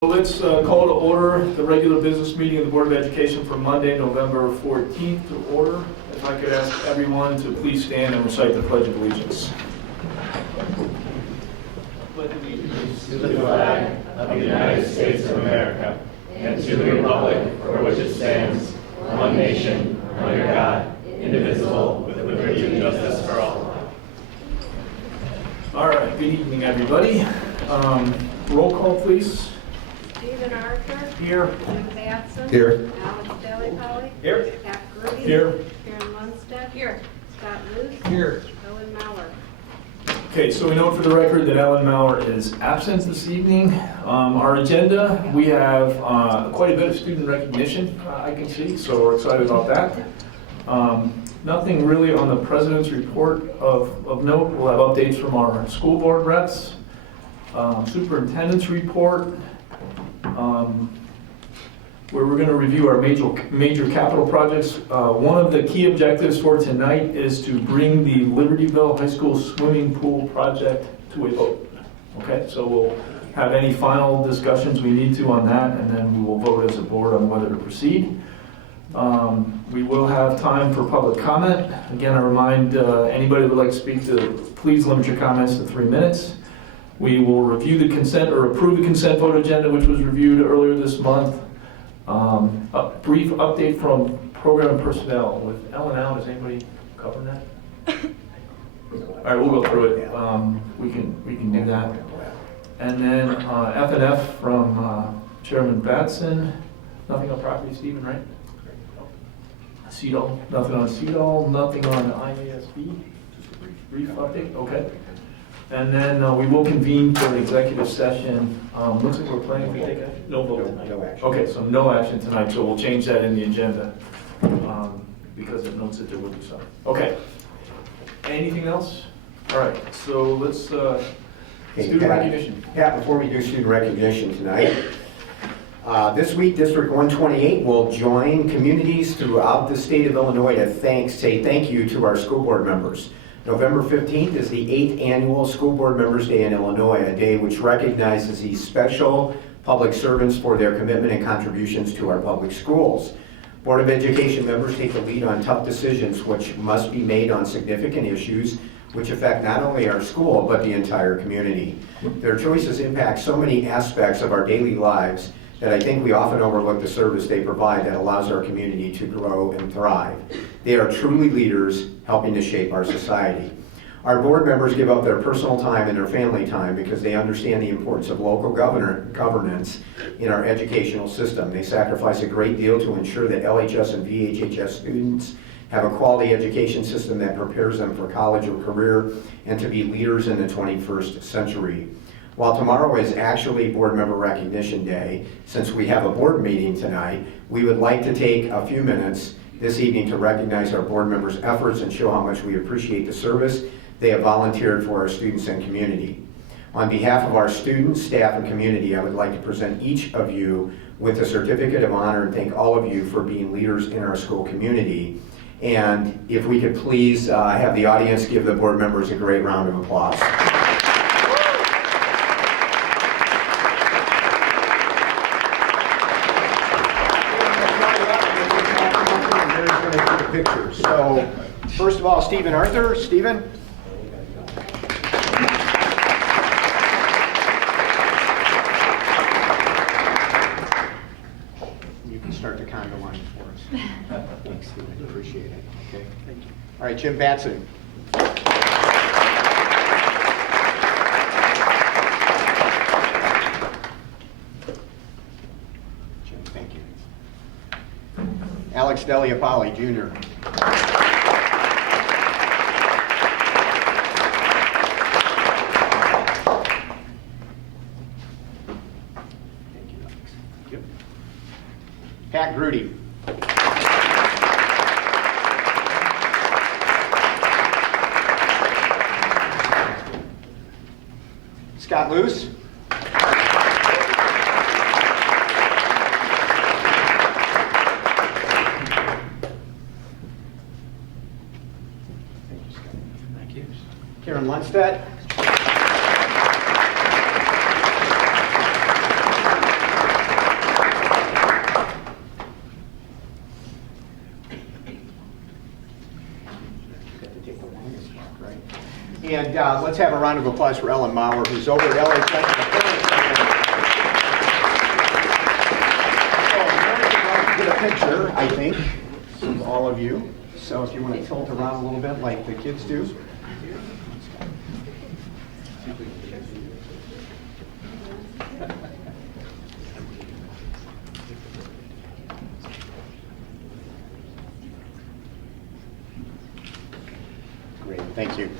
Let's call to order the regular business meeting of the Board of Education for Monday, November 14th to order. If I could ask everyone to please stand and recite the Pledge of Allegiance. Pledge allegiance to the flag of the United States of America and to the republic for which it stands, one nation, under God, indivisible, with liberty and justice for all. All right, good evening, everybody. Roll call, please. Stephen Arthur. Here. Jim Batson. Here. Alex Delapalli. Here. Pat Grudy. Here. Karen Lundstedt. Here. Scott Luce. Here. Ellen Mauer. Okay, so we note for the record that Ellen Mauer is absent this evening. Our agenda, we have quite a bit of student recognition, I can see, so we're excited about that. Nothing really on the president's report of note. We'll have updates from our school board reps, superintendent's report, where we're going to review our major capital projects. One of the key objectives for tonight is to bring the Libertyville High School swimming pool project to a vote. Okay, so we'll have any final discussions we need to on that, and then we will vote as a board on whether to proceed. We will have time for public comment. Again, I remind anybody who would like to speak to, please limit your comments to 3 minutes. We will review the consent or approve the consent vote agenda, which was reviewed earlier this month. A brief update from program personnel with Ellen out. Is anybody covering that? All right, we'll go through it. We can do that. And then F&F from Chairman Batson. Nothing on property, Stephen, right? CEDAW, nothing on CEDAW, nothing on IASB. Just a brief update. Okay. And then we will convene for an executive session. Looks like we're planning to take action. No vote tonight. No action. Okay, so no action tonight, so we'll change that in the agenda because it notes that there will be some. Okay. Anything else? All right, so let's student recognition. Yeah, before we do student recognition tonight, this week District 128 will join communities throughout the state of Illinois to say thank you to our school board members. November 15th is the 8th annual School Board Members Day in Illinois, a day which recognizes these special public servants for their commitment and contributions to our public schools. Board of Education members take the lead on tough decisions which must be made on significant issues which affect not only our school but the entire community. Their choices impact so many aspects of our daily lives that I think we often overlook the service they provide that allows our community to grow and thrive. They are truly leaders helping to shape our society. Our board members give up their personal time and their family time because they understand the importance of local governance in our educational system. They sacrifice a great deal to ensure that LHS and VHHS students have a quality education system that prepares them for college or career and to be leaders in the 21st century. While tomorrow is actually Board Member Recognition Day, since we have a board meeting tonight, we would like to take a few minutes this evening to recognize our board members' efforts and show how much we appreciate the service they have volunteered for our students and community. On behalf of our students, staff, and community, I would like to present each of you with a certificate of honor and thank all of you for being leaders in our school community. And if we could please have the audience give the board members a great round of applause. Pictures. So, first of all, Stephen Arthur. Stephen? You can start the condo line for us. Thanks, Stephen. Appreciate it. Okay. Thank you. All right, Jim Batson. Jim, thank you. Alex Delapalli, Jr. Thank you, Alex. Yep. Pat Grudy. Scott Luce. Karen Lundstedt. let's have a round of applause for Ellen Maurer, who's over at LA Tech. So, get a picture, I think, of all of you. So if you want to tilt around a little bit like the kids do. Great, thank you.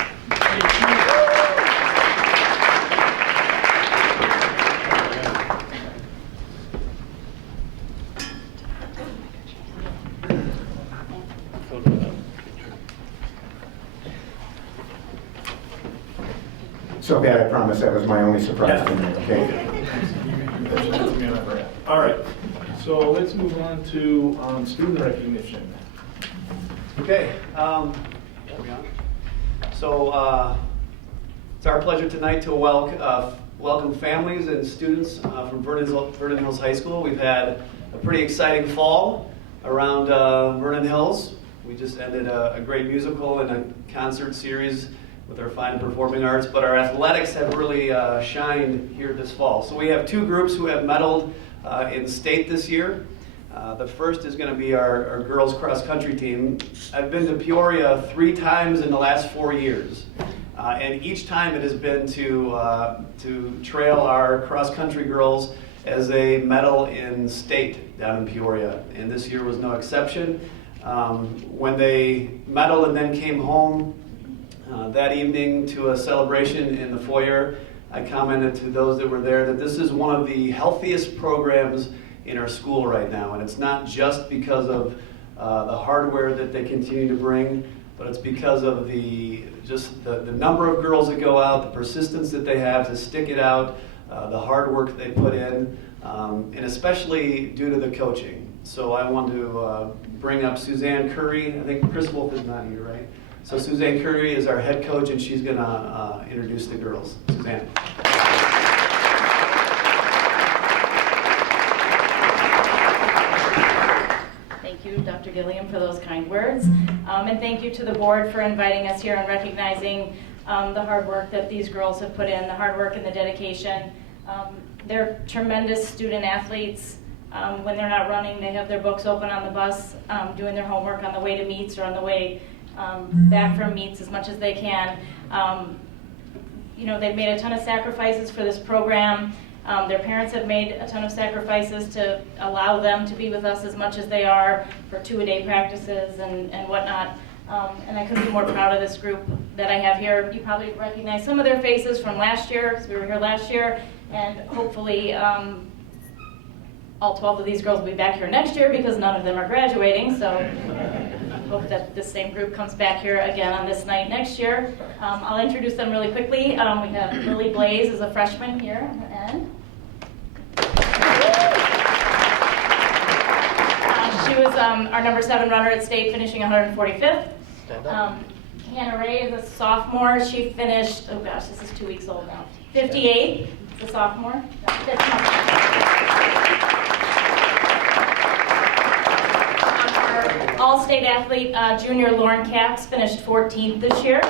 So bad, I promise that was my only surprise tonight, okay? All right, so let's move on to student recognition. Okay. Are we on? So it's our pleasure tonight to welcome families and students from Vernon Hills High School. We've had a pretty exciting fall around Vernon Hills. We just ended a great musical and a concert series with our fine performing arts, but our athletics have really shined here this fall. So we have two groups who have medaled in state this year. The first is going to be our girls cross country team. I've been to Peoria 3 times in the last 4 years, and each time it has been to trail our cross country girls as a medal in state down in Peoria, and this year was no exception. When they medaled and then came home that evening to a celebration in the foyer, I commented to those that were there that this is one of the healthiest programs in our school right now, and it's not just because of the hardware that they continue to bring, but it's because of the number of girls that go out, the persistence that they have to stick it out, the hard work they put in, and especially due to the coaching. So I want to bring up Suzanne Curry. I think Chris Wolf is not here, right? So Suzanne Curry is our head coach, and she's going to introduce the girls. Suzanne. Thank you, Dr. Gilliam, for those kind words. And thank you to the board for inviting us here and recognizing the hard work that these girls have put in, the hard work and the dedication. They're tremendous student athletes. When they're not running, they have their books open on the bus, doing their homework on the way to meets or on the way back from meets as much as they can. You know, they've made a ton of sacrifices for this program. Their parents have made a ton of sacrifices to allow them to be with us as much as they are for 2-a-day practices and whatnot. And I couldn't be more proud of this group that I have here. You probably recognize some of their faces from last year, because we were here last year, and hopefully all 12 of these girls will be back here next year because none of them are graduating, so I hope that the same group comes back here again on this night next year. I'll introduce them really quickly. We have Lily Blaze as a freshman here on the end. She was our number 7 runner at state, finishing 145th. Hannah Ray is a sophomore. She finished, oh gosh, this is 2 weeks old now, 58th. It's a sophomore. Our all-state athlete, junior Lauren Katz, finished 14th this year.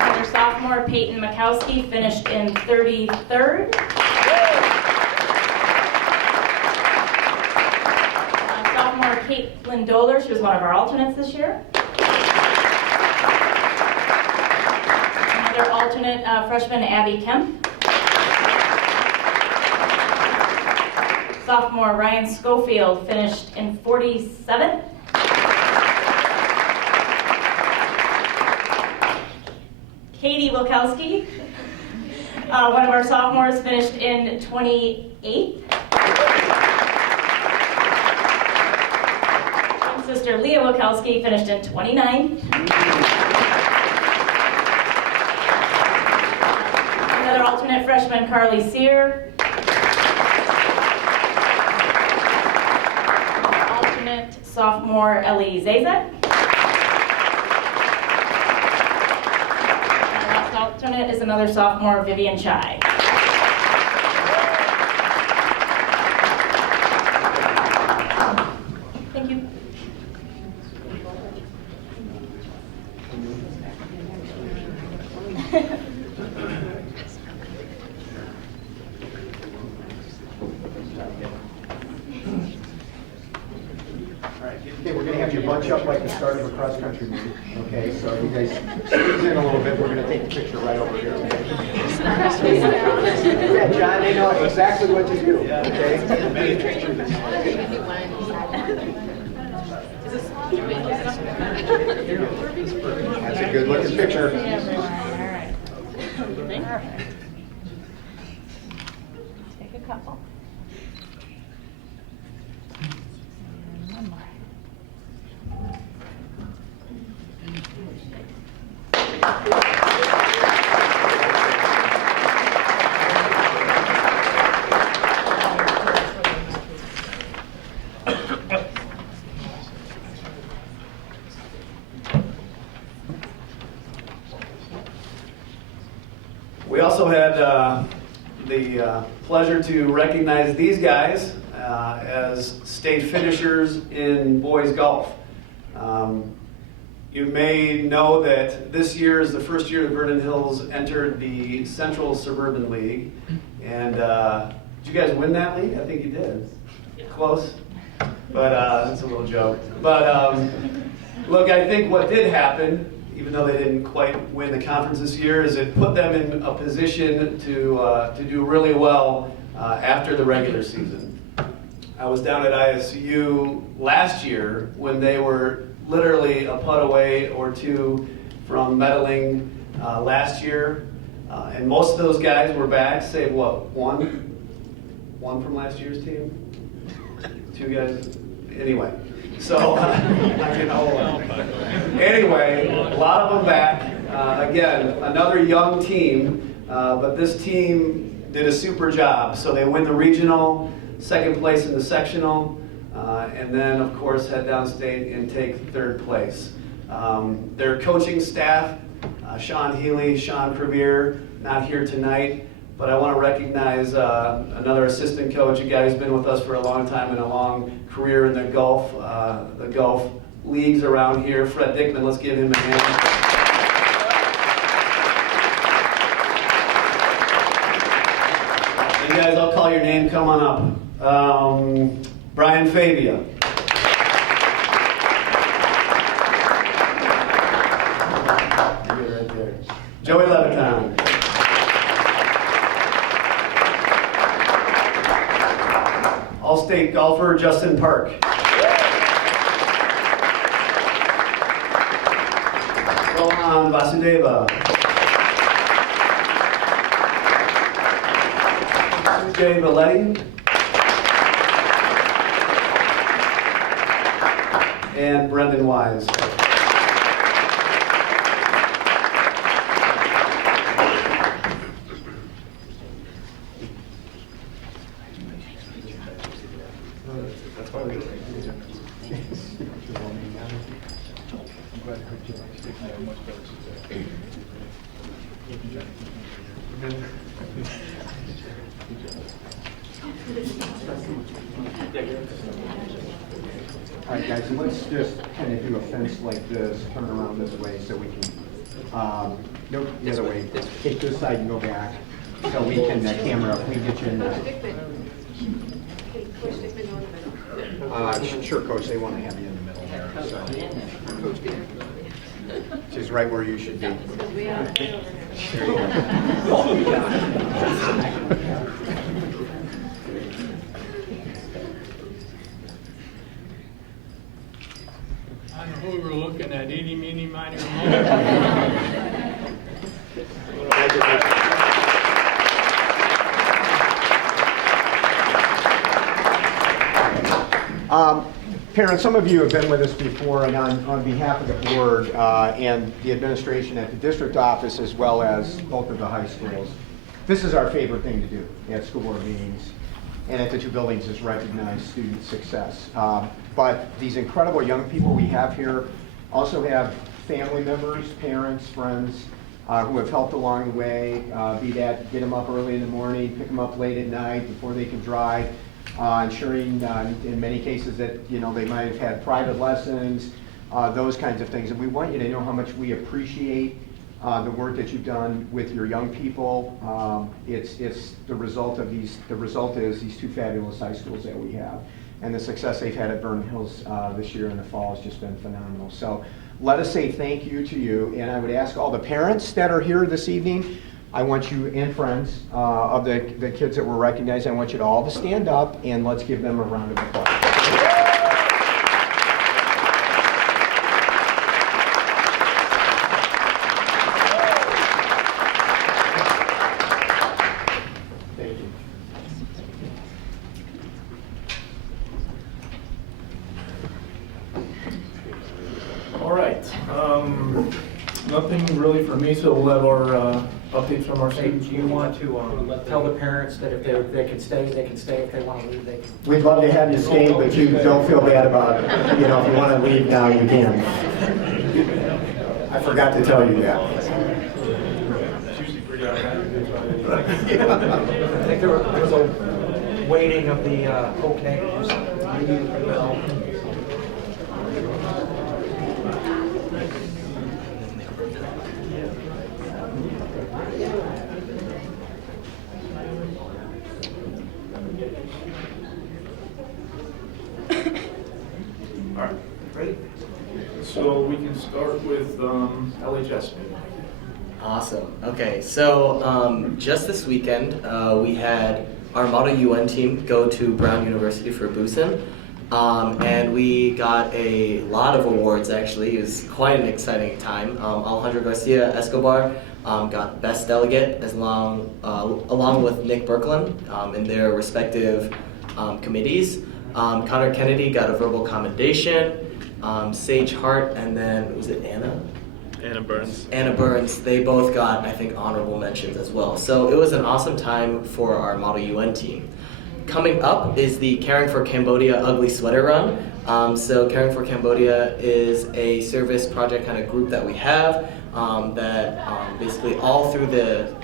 Another sophomore, Peyton Makowski, finished in 33rd. Sophomore Caitlin Doler, she was one of our alternates this year. Another alternate, freshman Abby Kemp. Sophomore Ryan Schofield finished in 47th. Katie Wilkowski, one of our sophomores, finished in 28th. And sister Leah Wilkowski finished in 29th. Another alternate freshman, Carly Sear. Sophomore Ellie Zazek. Our last alternate is another sophomore, Vivian Chai. Thank you. bunch up like the start of a cross-country meet. Okay, so you guys squeeze in a little bit. We're going to take the picture right over here. Okay? Yeah, John, they know exactly what to do. Okay? That's a good looking picture. Take a couple. And one more. We also had the pleasure to recognize these guys as state finishers in boys golf. You may know that this year is the first year that Vernon Hills entered the Central Suburban League. And did you guys win that league? I think you did. Close. But that's a little joke. But look, I think what did happen, even though they didn't quite win the conference this year, is it put them in a position to do really well after the regular season. I was down at ISU last year when they were literally a putt away or two from medaling last year, and most of those guys were back, save what, one from last year's team? Two guys? Anyway, so I'm getting old. Anyway, a lot of them back. Again, another young team, but this team did a super job. So they win the regional, second place in the sectional, and then, of course, head downstate and take third place. Their coaching staff, Sean Healy, Sean Crevier, not here tonight, but I want to recognize another assistant coach, a guy who's been with us for a long time and a long career in the golf leagues around here, Fred Dickman. Let's give him a hand. You guys, I'll call your name. Come on up. Brian Fabia. Right there. Joey Leviton. All-state golfer Justin Park. Rohan Vasudeva. Jay Valetti. And Brendan Wise. All right, guys, so let's just kind of do a fence like this, turn around this way so we can, no, the other way. Take this side and go back so we can, camera, if we get you in there. Sure, Coach, they want to have you in the middle there. So. Which is right where you should be. There you go. I don't know who we were looking at, eeny, meeny, miny, moe. Parents, some of you have been with us before, and on behalf of the board and the administration at the district office, as well as both of the high schools, this is our favorite thing to do at school board meetings and at the two buildings, is recognize student success. But these incredible young people we have here also have family members, parents, friends who have helped along the way, be that get them up early in the morning, pick them up late at night before they can drive, ensuring in many cases that they might have had private lessons, those kinds of things. And we want you to know how much we appreciate the work that you've done with your young people. It's the result of these. The result is these two fabulous high schools that we have. and the success they've had at Vernon Hills this year in the fall has just been phenomenal. So let us say thank you to you, and I would ask all the parents that are here this evening, I want you, and friends of the kids that were recognized, I want you to all to stand up, and let's give them a round of applause. Thank you. All right, nothing really for me, so we'll have our updates from our Hey, students. do you want to tell the parents that if they can stay, they can stay. If they want to leave, they can. We'd love to have you stay, but you don't feel bad about it. If you want to leave now, you can. I forgot to tell you that. I think there was a waiting of the okay. All right, ready? So we can start with LHS maybe. Awesome. Okay, so just this weekend, we had our Model UN team go to Brown University for Busan, and we got a lot of awards, actually. It was quite an exciting time. Alejandro Garcia Escobar got Best Delegate, along with Nick Birkeland in their respective committees. Connor Kennedy got a verbal commendation. Sage Hart, and then, was it Anna? Anna Burns. Anna Burns, they both got, I think, honorable mentions as well. So it was an awesome time for our Model UN team. Coming up is the Caring for Cambodia Ugly Sweater Run. So Caring for Cambodia is a service project kind of group that we have that basically all through the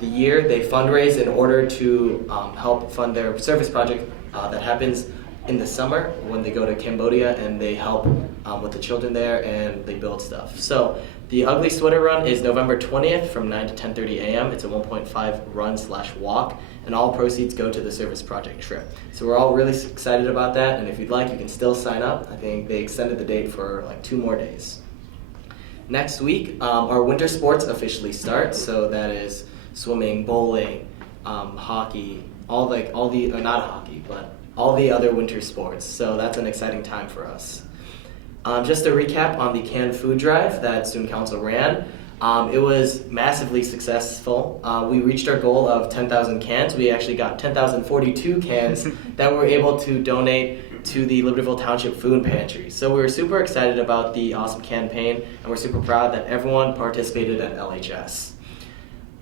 year they fundraise in order to help fund their service project that happens in the summer when they go to Cambodia, and they help with the children there and they build stuff. So the Ugly Sweater Run is November 20th from 9 to 10:30 a.m. It's a 1.5 run/walk, and all proceeds go to the service project trip. So we're all really excited about that, and if you'd like, you can still sign up. I think they extended the date for like 2 more days. Next week, our winter sports officially start, so that is swimming, bowling, hockey, not hockey, but all the other winter sports. So that's an exciting time for us. Just a recap on the canned food drive that Student Council ran. It was massively successful. We reached our goal of 10,000 cans. We actually got 10,042 cans that we were able to donate to the Libertyville Township Food Pantry. So we were super excited about the awesome campaign, and we're super proud that everyone participated at LHS.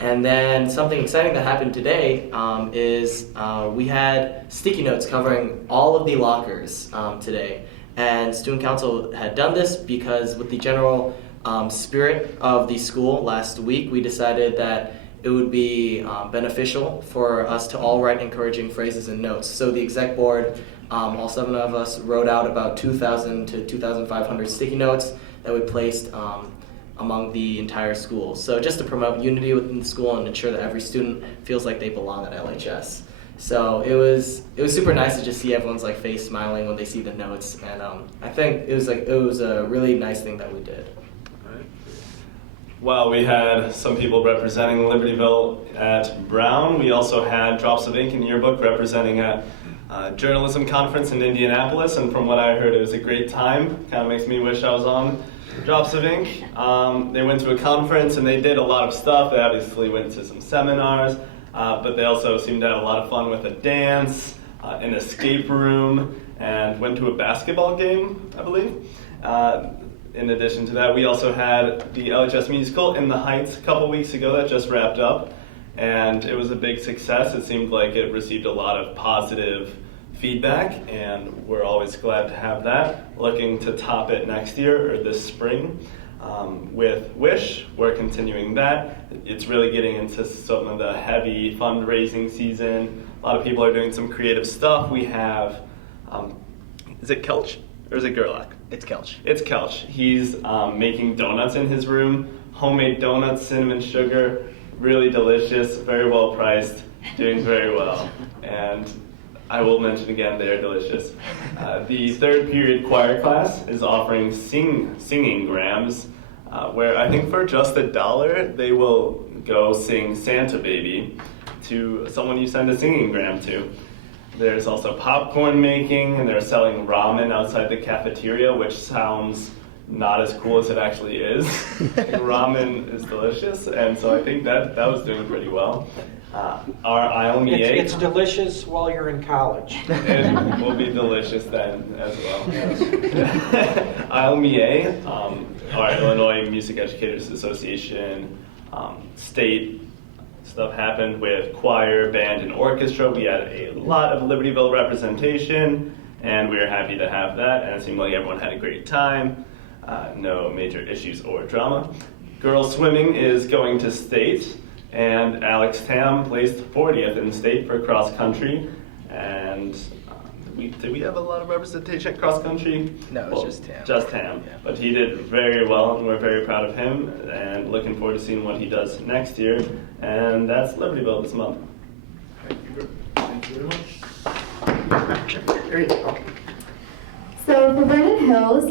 And then something exciting that happened today is we had sticky notes covering all of the lockers today. And Student Council had done this because with the general spirit of the school last week, we decided that it would be beneficial for us to all write encouraging phrases and notes. So the exec board, all 7 of us, wrote out about 2,000 to 2,500 sticky notes that we placed among the entire school. So just to promote unity within the school and ensure that every student feels like they belong at LHS. So it was super nice to just see everyone's like face smiling when they see the notes, and I think it was a really nice thing that we did. Well, we had some people representing Libertyville at Brown. We also had Drops of Ink in Yearbook representing at Journalism Conference in Indianapolis, and from what I heard, it was a great time. Kind of makes me wish I was on Drops of Ink. They went to a conference and they did a lot of stuff. They obviously went to some seminars, but they also seemed to have a lot of fun with a dance, an escape room, and went to a basketball game, I believe. In addition to that, we also had the LHS Musical in the Heights a couple weeks ago that just wrapped up, and it was a big success. It seemed like it received a lot of positive feedback, and we're always glad to have that. Looking to top it next year or this spring with Wish. We're continuing that. It's really getting into some of the heavy fundraising season. A lot of people are doing some creative stuff. We have, is it Kelch or is it Gerlach? It's Kelch. It's Kelch. He's making donuts in his room, homemade donuts, cinnamon sugar, really delicious, very well priced, doing very well. And I will mention again, they are delicious. The third period choir class is offering singing grams, where I think for just $1, they will go sing Santa Baby to someone you send a singing gram to. There's also popcorn making, and they're selling ramen outside the cafeteria, which sounds not as cool as it actually is. Ramen is delicious, and so I think that was doing pretty well. Our ILMEA... It's delicious while you're in college. It will be delicious then as well. ILMEA, our Illinois Music Educators Association, state stuff happened with choir, band, and orchestra. We had a lot of Libertyville representation, and we were happy to have that, and it seemed like everyone had a great time. No major issues or drama. Girls swimming is going to state, and Alex Tam placed 40th in state for cross country. And did we have a lot of representation at cross country? No, it was just Tam. Just Tam. Yeah. But he did very well, and we're very proud of him, and looking forward to seeing what he does next year. And that's Libertyville this month. Thank you very much. So for Vernon Hills,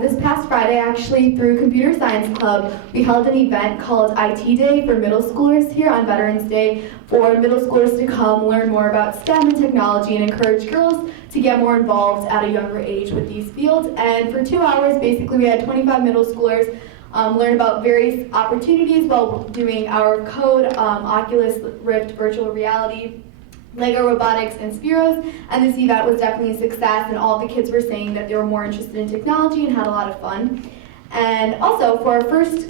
this past Friday, actually, through Computer Science Club, we held an event called IT Day for middle schoolers here on Veterans Day for middle schoolers to come learn more about STEM and technology and encourage girls to get more involved at a younger age with these fields. And for 2 hours, basically, we had 25 middle schoolers learn about various opportunities while doing our code, Oculus Rift virtual reality, Lego robotics, and Spiros, and this event was definitely a success, and all the kids were saying that they were more interested in technology and had a lot of fun. And also for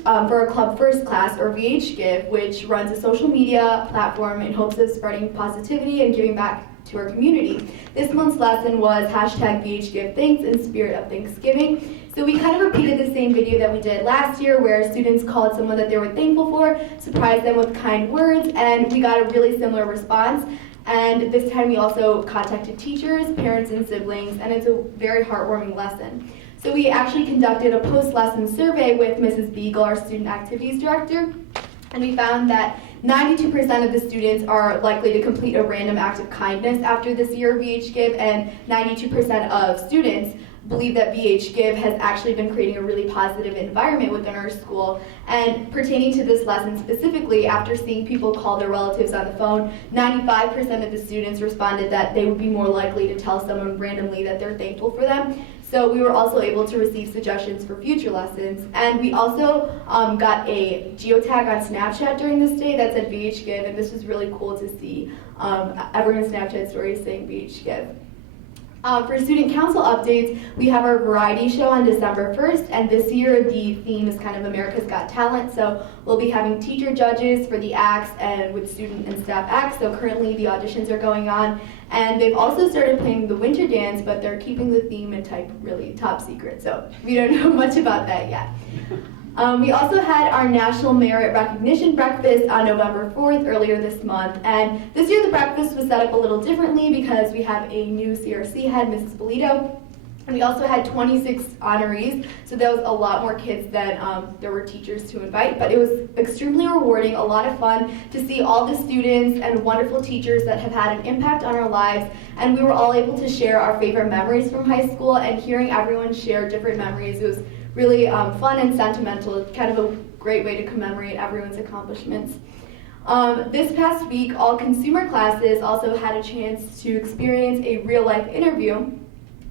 our Club First class, or VHGive, which runs a social media platform in hopes of spreading positivity and giving back to our community. This month's lesson was #VHGive Thanks in spirit of Thanksgiving. So we kind of repeated the same video that we did last year, where students called someone that they were thankful for, surprised them with kind words, and we got a really similar response. And this time we also contacted teachers, parents, and siblings, and it's a very heartwarming lesson. So we actually conducted a post-lesson survey with Mrs. Beagle, our student activities director, and we found that 92% of the students are likely to complete a random act of kindness after this year of VHGive, and 92% of students believe that VHGive has actually been creating a really positive environment within our school. And pertaining to this lesson specifically, after seeing people call their relatives on the phone, 95% of the students responded that they would be more likely to tell someone randomly that they're thankful for them. So we were also able to receive suggestions for future lessons. And we also got a geotag on Snapchat during this day that said VHGive, and this was really cool to see everyone's Snapchat stories saying VHGive. For student council updates, we have our variety show on December 1st, and this year the theme is kind of America's Got Talent, so we'll be having teacher judges for the acts and with student and staff acts, so currently the auditions are going on, and they've also started playing the winter dance, but they're keeping the theme and type really top secret, so we don't know much about that yet. We also had our National Merit Recognition Breakfast on November 4th earlier this month, and this year the breakfast was set up a little differently because we have a new CRC head, Mrs. Bolito, and we also had 26 honorees, so there was a lot more kids than there were teachers to invite, but it was extremely rewarding, a lot of fun to see all the students and wonderful teachers that have had an impact on our lives, and we were all able to share our favorite memories from high school, and hearing everyone share different memories, it was really fun and sentimental. It's kind of a great way to commemorate everyone's accomplishments. This past week, all consumer classes also had a chance to experience a real-life interview,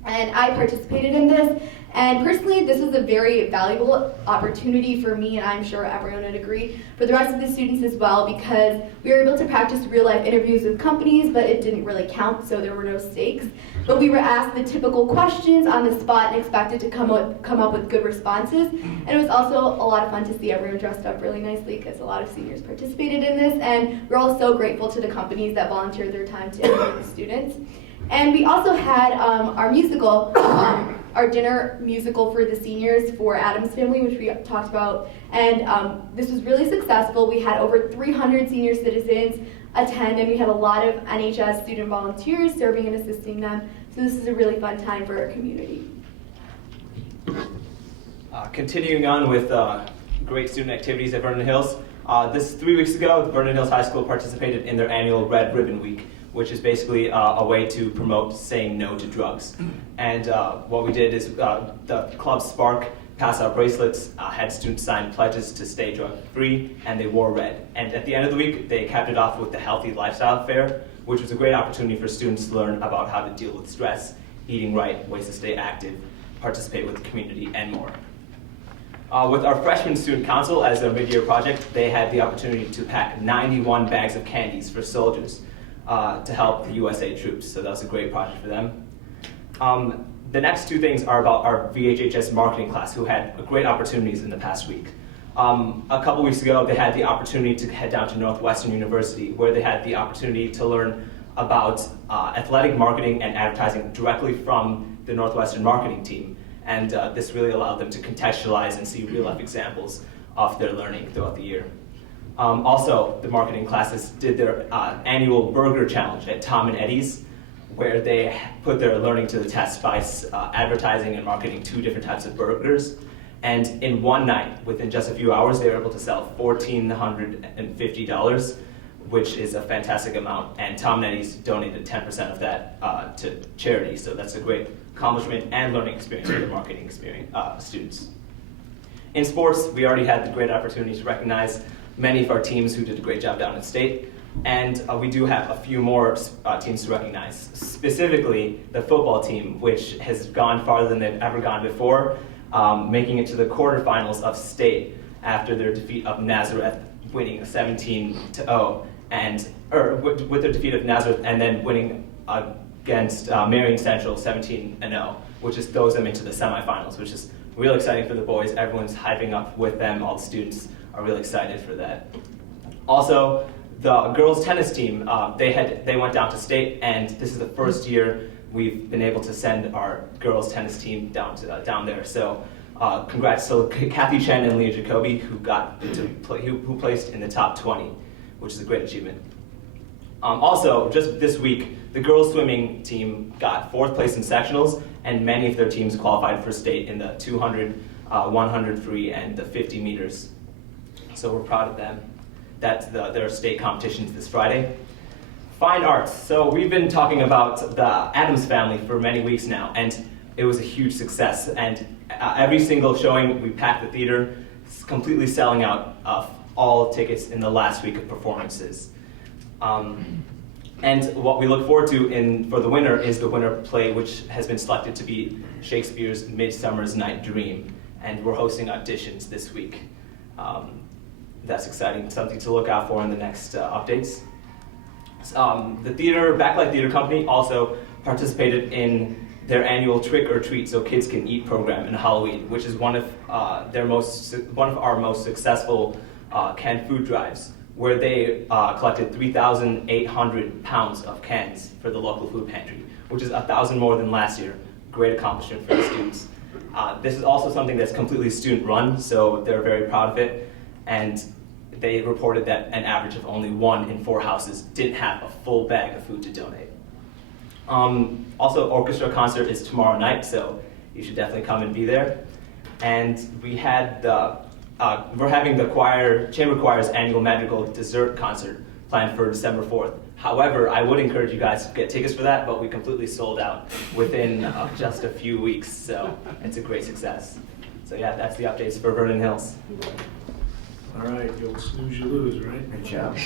and I participated in this. And personally, this was a very valuable opportunity for me, and I'm sure everyone would agree, for the rest of the students as well, because we were able to practice real-life interviews with companies, but it didn't really count, so there were no stakes. But we were asked the typical questions on the spot and expected to come up with good responses. And it was also a lot of fun to see everyone dressed up really nicely, because a lot of seniors participated in this, and we're all so grateful to the companies that volunteered their time to interview the students. And we also had our musical, our dinner musical for the seniors for Adam's Family, which we talked about. And this was really successful. We had over 300 senior citizens attend, and we had a lot of NHS student volunteers serving and assisting them. So this is a really fun time for our community. Continuing on with great student activities at Vernon Hills. 3 weeks ago, Vernon Hills High School participated in their annual Red Ribbon Week, which is basically a way to promote saying no to drugs. And what we did is the club Spark passed out bracelets, had students sign pledges to stay drug-free, and they wore red. And at the end of the week, they capped it off with the Healthy Lifestyle Fair, which was a great opportunity for students to learn about how to deal with stress, eating right, ways to stay active, participate with the community, and more. With our freshman student council as a mid-year project, they had the opportunity to pack 91 bags of candies for soldiers to help the USA troops. So that was a great project for them. The next two things are about our VHHS marketing class, who had great opportunities in the past week. A couple weeks ago, they had the opportunity to head down to Northwestern University, where they had the opportunity to learn about athletic marketing and advertising directly from the Northwestern marketing team. And this really allowed them to contextualize and see real-life examples of their learning throughout the year. Also, the marketing classes did their annual burger challenge at Tom and Eddie's, where they put their learning to the test by advertising and marketing 2 different types of burgers. And in one night, within just a few hours, they were able to sell $1,450, which is a fantastic amount. And Tom and Eddie's donated 10% of that to charity, so that's a great accomplishment and learning experience for the marketing students. In sports, we already had the great opportunity to recognize many of our teams who did a great job down at state. And we do have a few more teams to recognize, specifically the football team, which has gone farther than they've ever gone before, making it to the quarterfinals of state after their defeat of Nazareth, winning 17-0, with their defeat of Nazareth and then winning against Marion Central 17-0, which just throws them into the semifinals, which is really exciting for the boys. Everyone's hyping up with them. All the students are really excited for that. Also, the girls tennis team, they went down to state, and this is the first year we've been able to send our girls tennis team down there. So congrats to Kathy Chen and Leah Jacoby, who placed in the top 20, which is a great achievement. Also, just this week, the girls swimming team got 4th place in sectionals, and many of their teams qualified for state in the 200, 100 free, and the 50 meters. So we're proud of them. That's their state competitions this Friday. Fine arts. So we've been talking about the Addams Family for many weeks now, and it was a huge success. And every single showing, we packed the theater, completely selling out of all tickets in the last week of performances. And what we look forward to for the winner is the winner play, which has been selected to be Shakespeare's Midsummer's Night Dream. And we're hosting auditions this week. That's exciting, something to look out for in the next updates. The Backlight Theater Company also participated in their annual Trick or Treat So Kids Can Eat program in Halloween, which is one of our most successful canned food drives, where they collected 3,800 pounds of cans for the local food pantry, which is 1,000 more than last year. Great accomplishment for the students. This is also something that's completely student-run, so they're very proud of it. And they reported that an average of only 1 in 4 houses didn't have a full bag of food to donate. Also, orchestra concert is tomorrow night, so you should definitely come and be there. And we had we're having the chamber choir's annual magical dessert concert planned for December 4th. However, I would encourage you guys to get tickets for that, but we completely sold out within just a few weeks, so it's a great success. So yeah, that's the updates for Vernon Hills. All right, you'll snooze, you lose, right? Good job.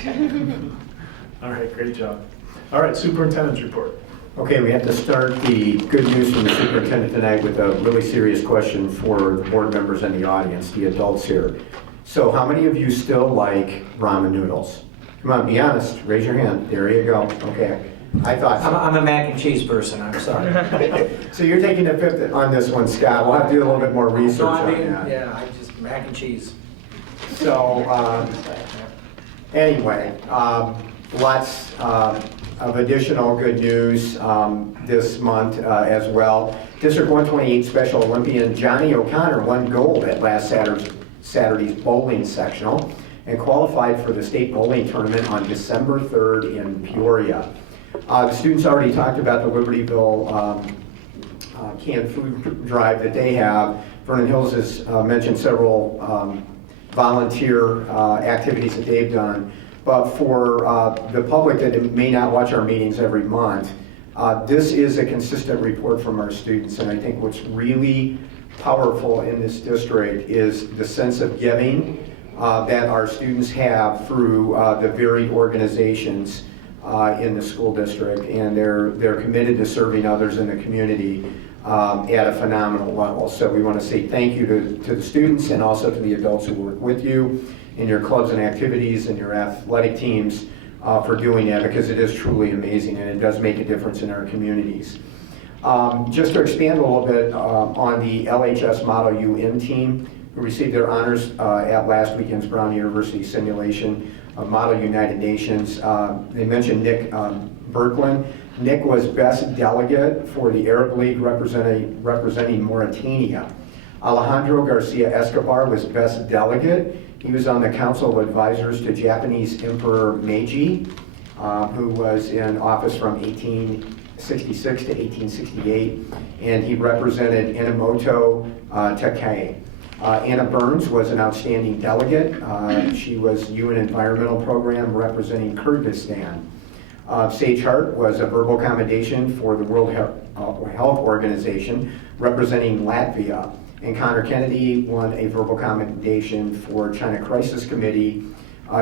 All right, great job. All right, superintendent's report. Okay, we have to start the good news from the superintendent tonight with a really serious question for the board members and the audience, the adults here. So how many of you still like ramen noodles? Come on, be honest, raise your hand. There you go, okay. I thought so. I'm a mac and cheese person, I'm sorry. So you're taking the fifth on this one, Scott. We'll have to do a little bit more research No, on that. Yeah, I just mac and cheese. So, anyway, lots of additional good news this month as well. District 128 Special Olympian Johnny O'Connor won gold at last Saturday's bowling sectional and qualified for the state bowling tournament on December 3rd in Peoria. The students already talked about the Libertyville canned food drive that they have. Vernon Hills has mentioned several volunteer activities that they've done. But for the public that may not watch our meetings every month, this is a consistent report from our students, and I think what's really powerful in this district is the sense of giving that our students have through the varied organizations in the school district, and they're committed to serving others in the community at a phenomenal level. So we want to say thank you to the students and also to the adults who work with you in your clubs and activities and your athletic teams for doing that, because it is truly amazing and it does make a difference in our communities. Just to expand a little bit on the LHS Model UN team, who received their honors at last weekend's Brown University simulation of Model United Nations. They mentioned Nick Berkland. Nick was best delegate for the Arab League representing Mauritania. Alejandro Garcia Escobar was best delegate. He was on the Council of Advisors to Japanese Emperor Meiji, who was in office from 1866 to 1868, and he represented Inamoto Takai. Anna Burns was an outstanding delegate. She was UN Environmental Program representing Kyrgyzstan. Sage Hart was a verbal commendation for the World Health Organization representing Latvia. And Connor Kennedy won a verbal commendation for China Crisis Committee,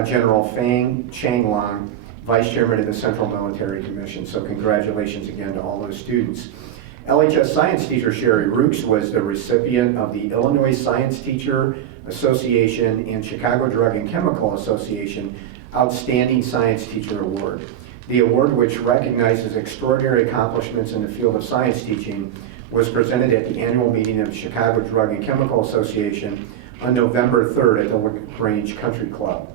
General Fang Changlong, Vice Chairman of the Central Military Commission. So congratulations again to all those students. LHS science teacher Sherry Rooks was the recipient of the Illinois Science Teacher Association and Chicago Drug and Chemical Association Outstanding Science Teacher Award. The award, which recognizes extraordinary accomplishments in the field of science teaching, was presented at the annual meeting of the Chicago Drug and Chemical Association on November 3rd at the LaGrange Country Club.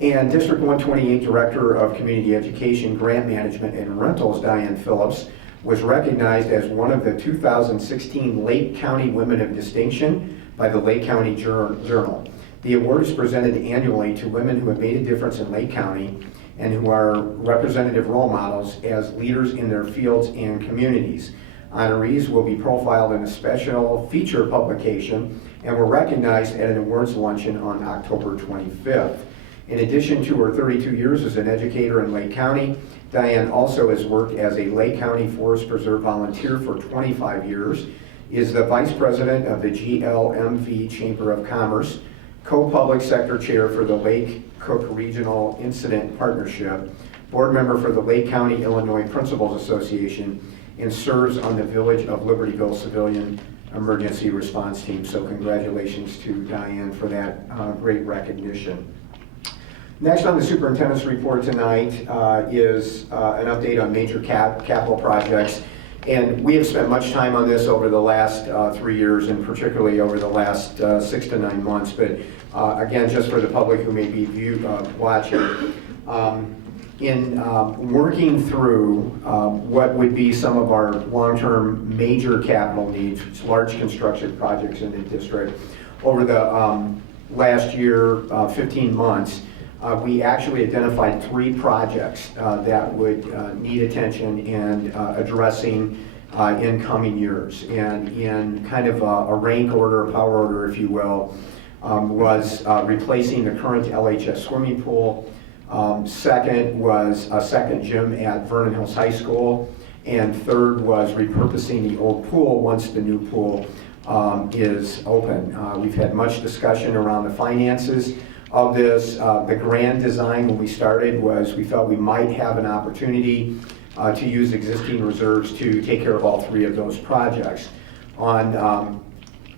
And District 128 Director of Community Education, Grant Management, and Rentals, Diane Phillips, was recognized as one of the 2016 Lake County Women of Distinction by the Lake County Journal. The award is presented annually to women who have made a difference in Lake County and who are representative role models as leaders in their fields and communities. Honorees will be profiled in a special feature publication and were recognized at an awards luncheon on October 25th. In addition to her 32 years as an educator in Lake County, Diane also has worked as a Lake County Forest Preserve volunteer for 25 years, is the Vice President of the GLMV Chamber of Commerce, co-public sector chair for the Lake Cook Regional Incident Partnership, board member for the Lake County, Illinois Principals Association, and serves on the Village of Libertyville Civilian Emergency Response Team. So congratulations to Diane for that great recognition. Next on the superintendent's report tonight is an update on major capital projects. And we have spent much time on this over the last 3 years, and particularly over the last 6 to 9 months. But again, just for the public who may be watching, in working through what would be some of our long-term major capital needs, large construction projects in the district, over the last year, 15 months, we actually identified 3 projects that would need attention and addressing in coming years. And in kind of a rank order, a power order, if you will, was replacing the current LHS swimming pool. Second was a second gym at Vernon Hills High School. And third was repurposing the old pool once the new pool is open. We've had much discussion around the finances of this. The grand design when we started was we felt we might have an opportunity to use existing reserves to take care of all 3 of those projects. On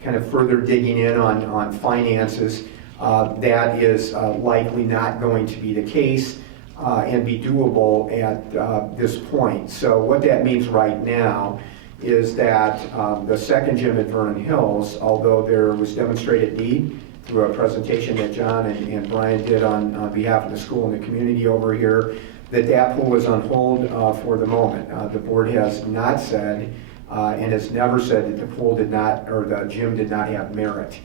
kind of further digging in on finances, that is likely not going to be the case and be doable at this point. So what that means right now is that the second gym at Vernon Hills, although there was demonstrated need through a presentation that John and Brian did on behalf of the school and the community over here, that pool is on hold for the moment. The board has not said and has never said that the pool did not, or the gym did not have merit.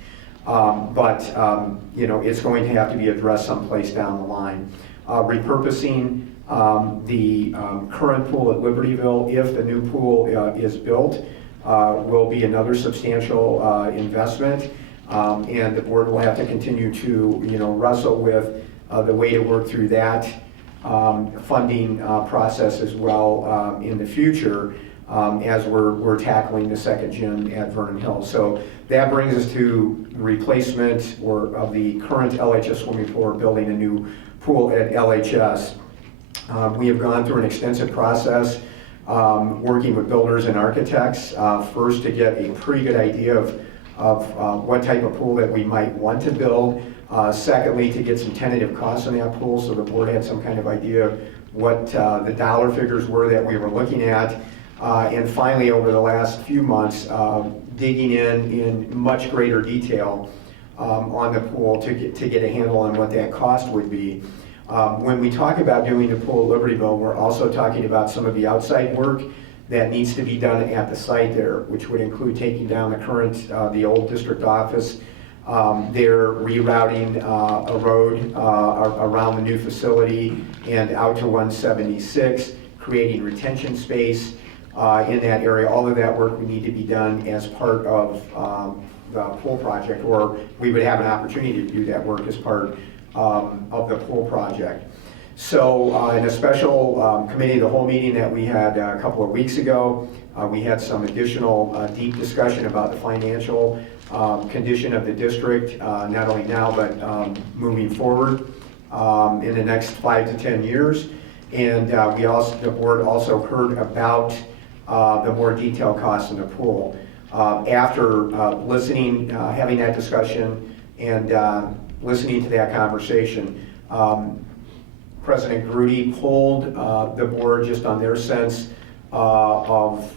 But you know, it's going to have to be addressed someplace down the line. Repurposing the current pool at Libertyville, if the new pool is built, will be another substantial investment. And the board will have to continue to, wrestle with the way to work through that funding process as well in the future as we're tackling the second gym at Vernon Hills. So that brings us to replacement of the current LHS swimming pool or building a new pool at LHS. We have gone through an extensive process working with builders and architects, first to get a pretty good idea of what type of pool that we might want to build. Secondly, to get some tentative costs on that pool so the board had some kind of idea what the dollar figures were that we were looking at. And finally, over the last few months, digging in much greater detail on the pool to get a handle on what that cost would be. When we talk about doing the pool at Libertyville, we're also talking about some of the outside work that needs to be done at the site there, which would include taking down the old district office. They're rerouting a road around the new facility and out to 176, creating retention space in that area. All of that work would need to be done as part of the pool project, or we would have an opportunity to do that work as part of the pool project. So in a special committee of the whole meeting that we had a couple of weeks ago, we had some additional deep discussion about the financial condition of the district, not only now but moving forward in the next 5 to 10 years. And the board also heard about the more detailed costs in the pool. After listening, having that discussion and listening to that conversation, President Grudy polled the board just on their sense of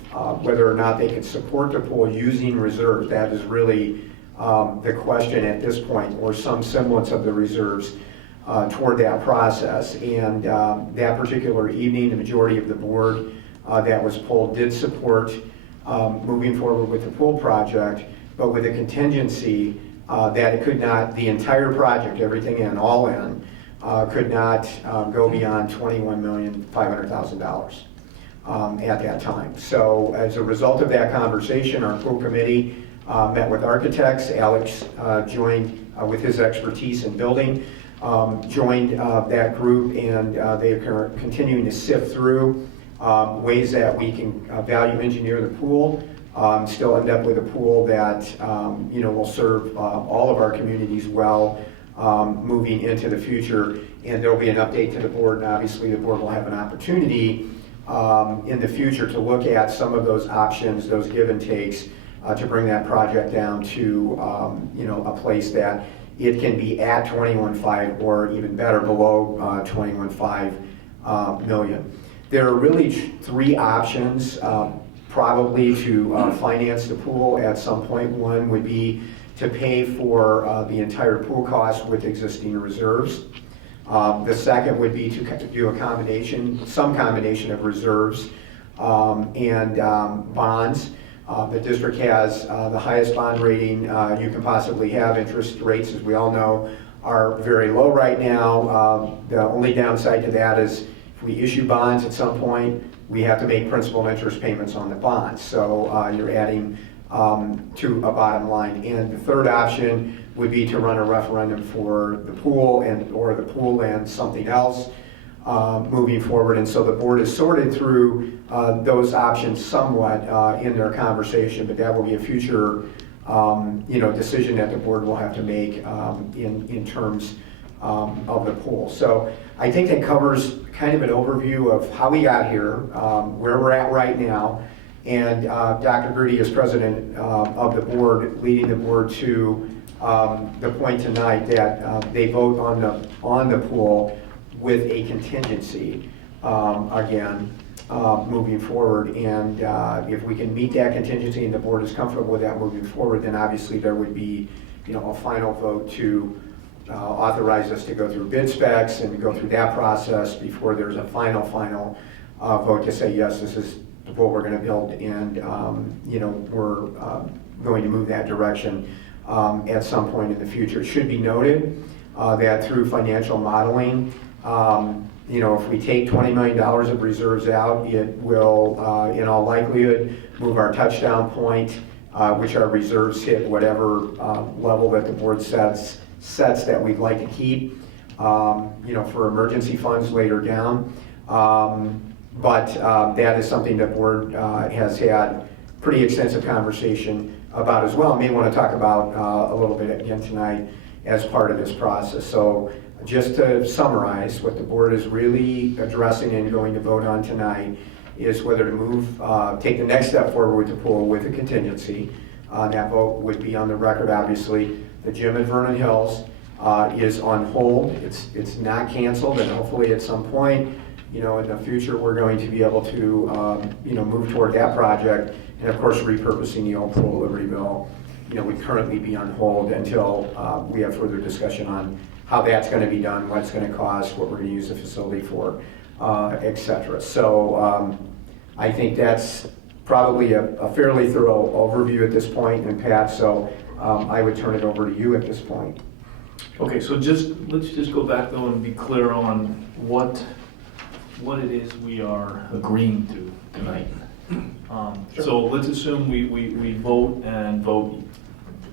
whether or not they could support the pool using reserves. That is really the question at this point, or some semblance of the reserves toward that process. And that particular evening, the majority of the board that was polled did support moving forward with the pool project, but with a contingency that it could not, the entire project, everything in, all in, could not go beyond $21,500,000 at that time. So as a result of that conversation, our pool committee met with architects. Alex joined with his expertise in building, joined that group, and they are continuing to sift through ways that we can value engineer the pool, still end up with a pool that will serve all of our communities well moving into the future. And there will be an update to the board, and obviously the board will have an opportunity in the future to look at some of those options, those give and takes, to bring that project down to a place that it can be at 21.5 or even better below 21.5 million. There are really three options probably to finance the pool at some point. One would be to pay for the entire pool cost with existing reserves. The second would be to do some combination of reserves and bonds. The district has the highest bond rating you can possibly have. Interest rates, as we all know, are very low right now. The only downside to that is if we issue bonds at some point, we have to make principal and interest payments on the bonds. So you're adding to a bottom line. And the third option would be to run a referendum for the pool or the pool and something else moving forward. And so the board has sorted through those options somewhat in their conversation, but that will be a future decision that the board will have to make in terms of the pool. So I think that covers kind of an overview of how we got here, where we're at right now, and Dr. Grudy is president of the board, leading the board to the point tonight that they vote on the pool with a contingency again moving forward. And if we can meet that contingency and the board is comfortable with that moving forward, then obviously there would be a final vote to authorize us to go through bid specs and go through that process before there's a final vote to say, yes, this is the pool we're going to build, and we're going to move that direction at some point in the future. It should be noted that through financial modeling, if we take $20 million of reserves out, it will, in all likelihood, move our touchdown point, which our reserves hit whatever level that the board sets that we'd like to keep. for emergency funds later down. But that is something that board has had pretty extensive conversation about as well. May want to talk about a little bit again tonight as part of this process. So just to summarize, what the board is really addressing and going to vote on tonight is whether to move, take the next step forward with the pool with a contingency. That vote would be on the record, obviously. The gym at Vernon Hills is on hold. It's not canceled, and hopefully at some point, in the future, we're going to be able to, move toward that project. And of course, repurposing the old pool, Libertyville, would currently be on hold until we have further discussion on how that's going to be done, what it's going to cost, what we're going to use the facility for, et cetera. So I think that's probably a fairly thorough overview at this point. And Pat, so I would turn it over to you at this point. Okay, so let's just go back though and be clear on what it is we are agreeing to tonight. Sure. So let's assume we vote and vote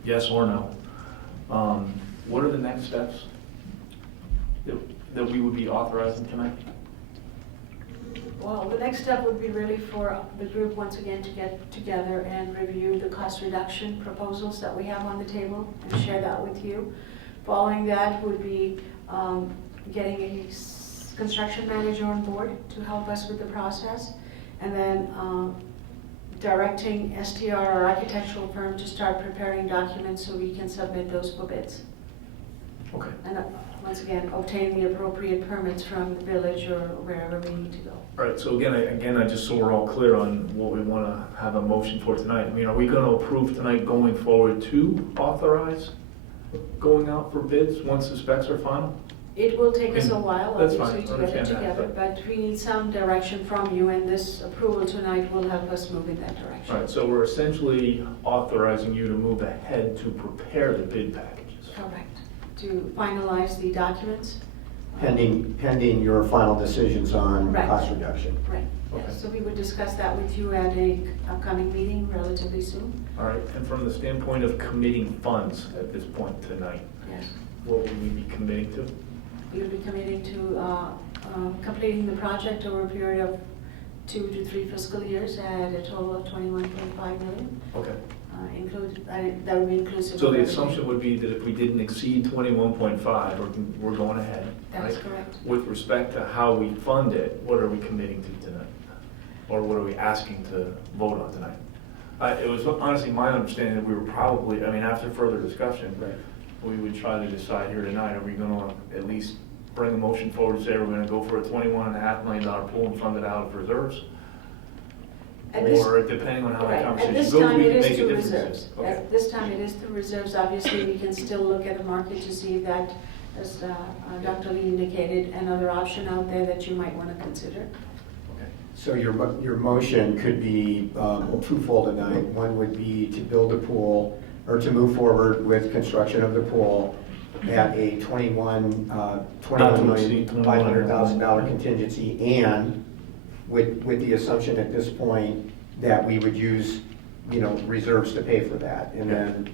yes or no. What are the next steps that we would be authorizing tonight? Well, the next step would be really for the group once again to get together and review the cost reduction proposals that we have on the table and share that with you. Following that would be getting a construction manager on board to help us with the process, and then directing STR, our architectural firm, to start preparing documents so we can submit those for bids. Okay. And once again, obtain the appropriate permits from the village or wherever we need to go. All right, so again, I just so we're all clear on what we want to have a motion for tonight. I mean, are we going to approve tonight going forward to authorize going out for bids once the specs are final? It will take us a while, That's obviously, fine. to get it Understand that, together, but we need some direction from you, and this approval tonight will help us move in that direction. All right, so we're essentially authorizing you to move ahead to prepare the bid packages. Correct. To finalize the documents. Pending your final decisions on Right. cost reduction. Right. Okay. Yes. So we would discuss that with you at a upcoming meeting relatively soon. All right, and from the standpoint of committing funds at this point tonight, Yes. what would we be committing to? We will be committing to completing the project over a period of 2 to 3 fiscal years at a total of $21.5 million. Okay. That would be inclusive. So of the everything. assumption would be that if we didn't exceed 21.5, we're going ahead, That's right? correct. With respect to how we fund it, what are we committing to tonight? Or what are we asking to vote on tonight? It was honestly my understanding that we were probably, after further discussion, we would try to decide here tonight, are we going to at least bring a motion forward to say we're going to go for a $21.5 million pool and fund it out of reserves? Or depending on how the Right. conversation At this goes, time, we it can is make a through difference. reserves. Okay. At this time, it is through reserves. Obviously, we can still look at the market to see that, as Dr. Lee indicated, another option out there that you might want to consider. So your motion could be twofold tonight. One would be to build a pool, or to move forward with construction of the pool at a $21,500,000 contingency, and with the assumption at this point that we would use, reserves to pay for that. And then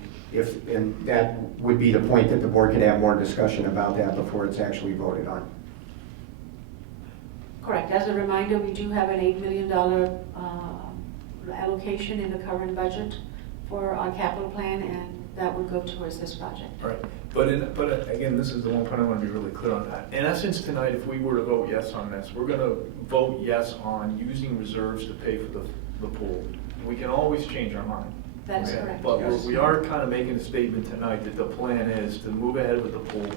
and that would be the point that the board could have more discussion about that before it's actually voted on. Correct. As a reminder, we do have an $8 million allocation in the current budget for our capital plan, and that would go towards this project. Right, but again, this is the one point I want to be really clear on that. In essence, tonight, if we were to vote yes on this, we're going to vote yes on using reserves to pay for the pool. We can always change our mind. That is Okay? correct. But Yes. we are kind of making a statement tonight that the plan is to move ahead with the pool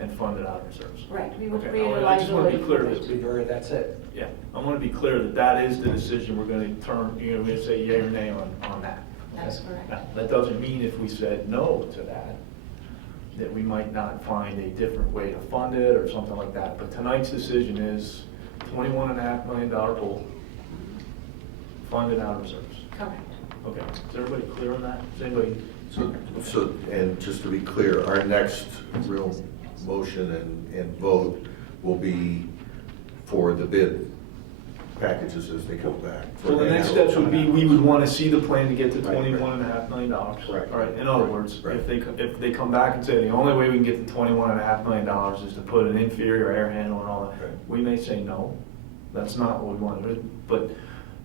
and fund it out of reserves. Right. We would Okay, create a I just want to be clear liability. that, That's it. yeah, I want to be clear that that is the decision we're going to turn, we're going to say yea or nay on that. That's correct. Now, that doesn't mean if we said no to that we might not find a different way to fund it or something like that. But tonight's decision is $21.5 million pool, funded out of reserves. Correct. Okay, is everybody clear on that? Is anybody? So, and just to be clear, our next real motion and vote will be for the bid packages as they come back. So the next steps would be, we would want to see the plan to get to Right. $21.5 million. Correct. All right, in other words, Right. if they come back and say the only way we can get to $21.5 million is to put an inferior air handle and all that, Right. we may say no, that's not what we want to do. But,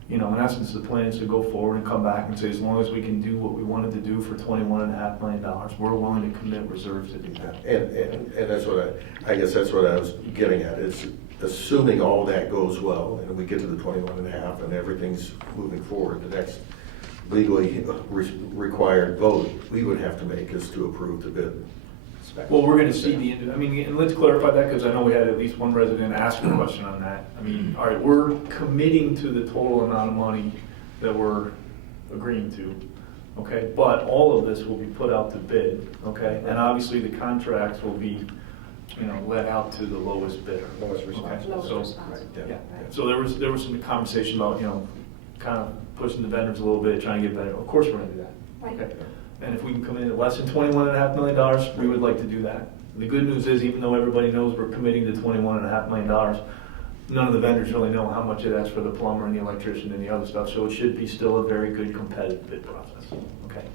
you know, in essence, the plan is to go forward and come back and say, as long as we can do what we wanted to do for $21.5 million, we're willing to commit reserves to do that. And that's what I guess that's what I was getting at, is assuming all that goes well, and we get to the 21.5 and everything's moving forward, the next legally required vote we would have to make is to approve the bid. Well, we're gonna see I mean, and let's clarify that, because I know we had at least one resident ask a question on that. I mean, all right, we're committing to the total amount of money that we're agreeing to, okay? But all of this will be put out to bid, okay? And obviously, the contracts will be, you know, let out to the lowest bidder. Lowest responsible. Okay, Lowest so- responsible. Right, Yeah, Right. so there was some conversation about, you know, kind of pushing the vendors a little bit, trying to get better. Of course, we're gonna do that. Right. Okay. And if we can come in at less than $21.5 million, we would like to do that. The good news is, even though everybody knows we're committing to $21.5 million, none of the vendors really know how much of that's for the plumber and the electrician and the other stuff, so it should be still a very good competitive bid process, okay?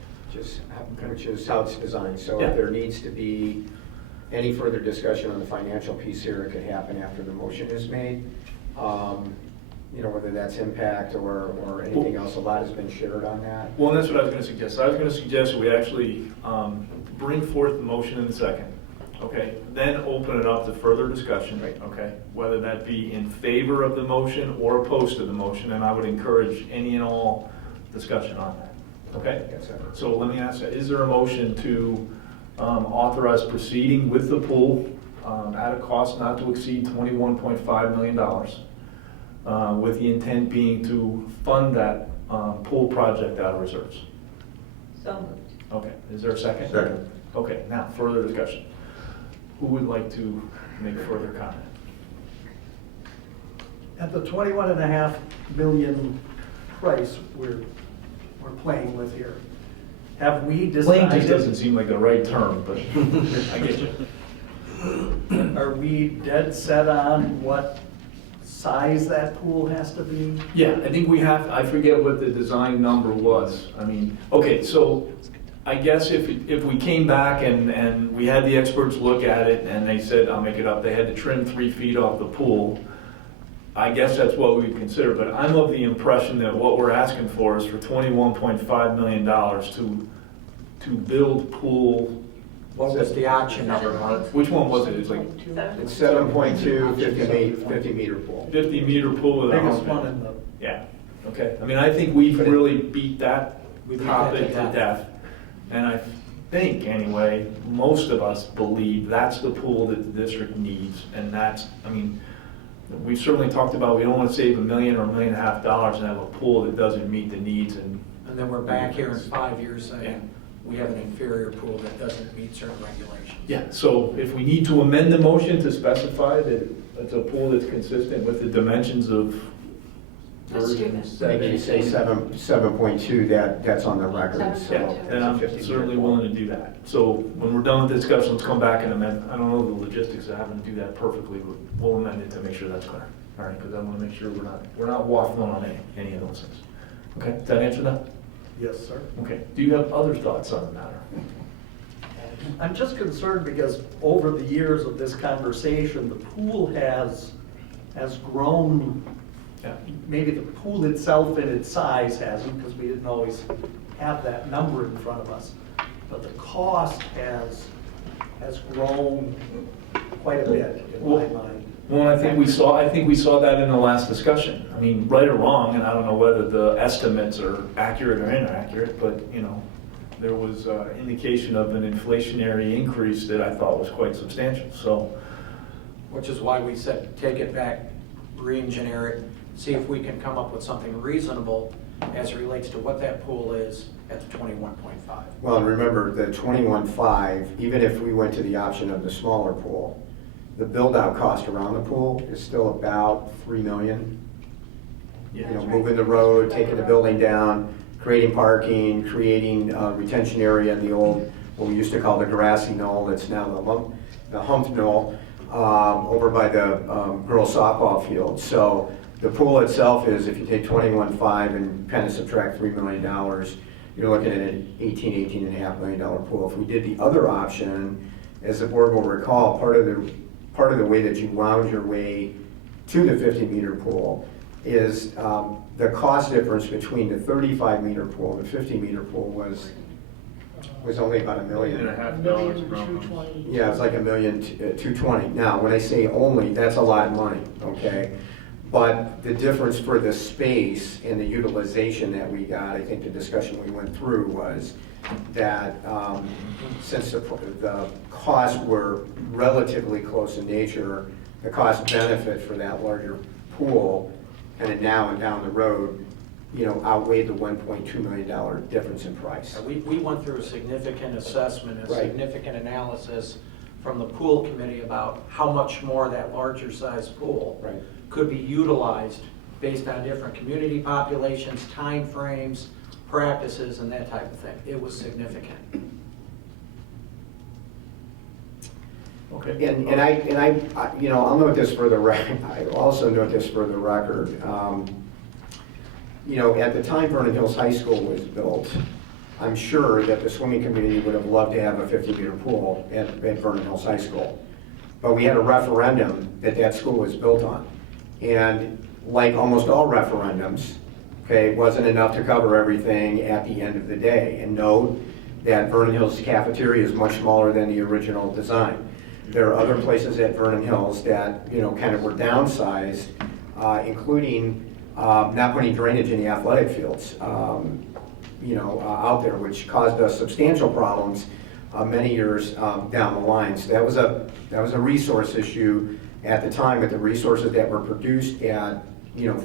Which is how it's designed. So Yeah. if there needs to be any further discussion on the financial piece here, it could happen after the motion is made. You know, whether that's impact or anything else, a lot has been shared on that. Well, and that's what I was gonna suggest. I was gonna suggest we actually bring forth the motion in a second, okay? Then open it up to further discussion, okay? Whether that be in favor of the motion or opposed to the motion, and I would encourage any and all discussion on that, okay? Yes, sir. So let me ask you, is there a motion to authorize proceeding with the pool at a cost not to exceed $21.5 million? With the intent being to fund that pool project out of reserves. So moved. Okay, is there a second? Second. Okay, now, further discussion. Who would like to make further comment? At the 21.5 million price we're playing with here, have we Playing just doesn't decided, seem like the right term, but I get you. are we dead set on what size that pool has to be? Yeah, I think we have, I forget what the design number was. I mean, okay, so I guess if we came back and we had the experts look at it and they said, I'll make it up, they had to trim 3 feet off the pool, I guess that's what we'd consider. But I'm of the impression that what we're asking for is for $21.5 million to build pool. What was the auction number, Mark? Which one was it? It's like It's 7.2, 50 meter pool. 50 meter pool with a Biggest hump. one in the, Yeah, okay. I mean, I think we've really beat that We beat topic that to to death. And I think, anyway, most of us believe that's the pool that the district needs. And that's, I mean, we've certainly talked about, we don't want to save $1 million or $1.5 million and have a pool that doesn't meet the needs. And And then we're back here in 5 years Yeah. saying, we have an inferior pool that doesn't meet certain regulations. yeah, so if we need to amend the motion to specify that it's a pool that's consistent with the dimensions of Let's do version this. Maybe you say 7.2, that's on the record, so. Yeah, and I'm certainly willing to do that. So when we're done with the discussion, let's come back and amend. I don't know the logistics of having to do that perfectly, but we'll amend it to make sure that's clear. All right, because I want to make sure we're not waffling on any of those things. Okay, does that answer that? yes, sir. Okay, do you have other thoughts on the matter? I'm just concerned because over the years of this conversation, the pool has grown. Yeah. Maybe the pool itself in its size hasn't, because we didn't always have that number in front of us. But the cost has grown quite a bit in my mind. Well, I think we saw that in the last discussion. I mean, right or wrong, and I don't know whether the estimates are accurate or inaccurate, but, you know, there was indication of an inflationary increase that I thought was quite substantial, so. Which is why we said, take it back, re-engineer it, see if we can come up with something reasonable as it relates to what that pool is at the 21.5. Well, and remember, the 21.5, even if we went to the option of the smaller pool, the build-out cost around the pool is still about $3 million. You know, moving the road, taking the building down, creating parking, creating retention area in the old, what we used to call the grassy knoll, that's now the hump knoll, over by the girls softball field. So The pool itself is, if you take 21.5 and kind of subtract $3 million, you're looking at an $18.5 million pool. If we did the other option, as the board will recall, part of the way that you wound your way to the 50-meter pool is the cost difference between the 35-meter pool and the 50-meter pool was only about $1.5 million. Yeah, it was like $1,220,000. Now, when I say only, that's a lot of money, okay? But the difference for the space and the utilization that we got, I think the discussion we went through was that since the costs were relatively close in nature, the cost benefit for that larger pool, kind of now and down the road, outweighed the $1.2 million difference in price. We went through a significant assessment, a Right. significant analysis from the pool committee about how much more that larger size pool Right. could be utilized based on different community populations, time frames, practices, and that type of thing. It was significant. Okay. And I'll note this for the record. I also note this for the record. At the time Vernon Hills High School was built, I'm sure that the swimming community would have loved to have a 50-meter pool at Vernon Hills High School. But we had a referendum that school was built on. And like almost all referendums, okay, it wasn't enough to cover everything at the end of the day. And note that Vernon Hills cafeteria is much smaller than the original design. There are other places at Vernon Hills that, kind of were downsized, including not putting drainage in the athletic fields, out there, which caused us substantial problems many years down the line. So that was a resource issue at the time, with the resources that were produced at,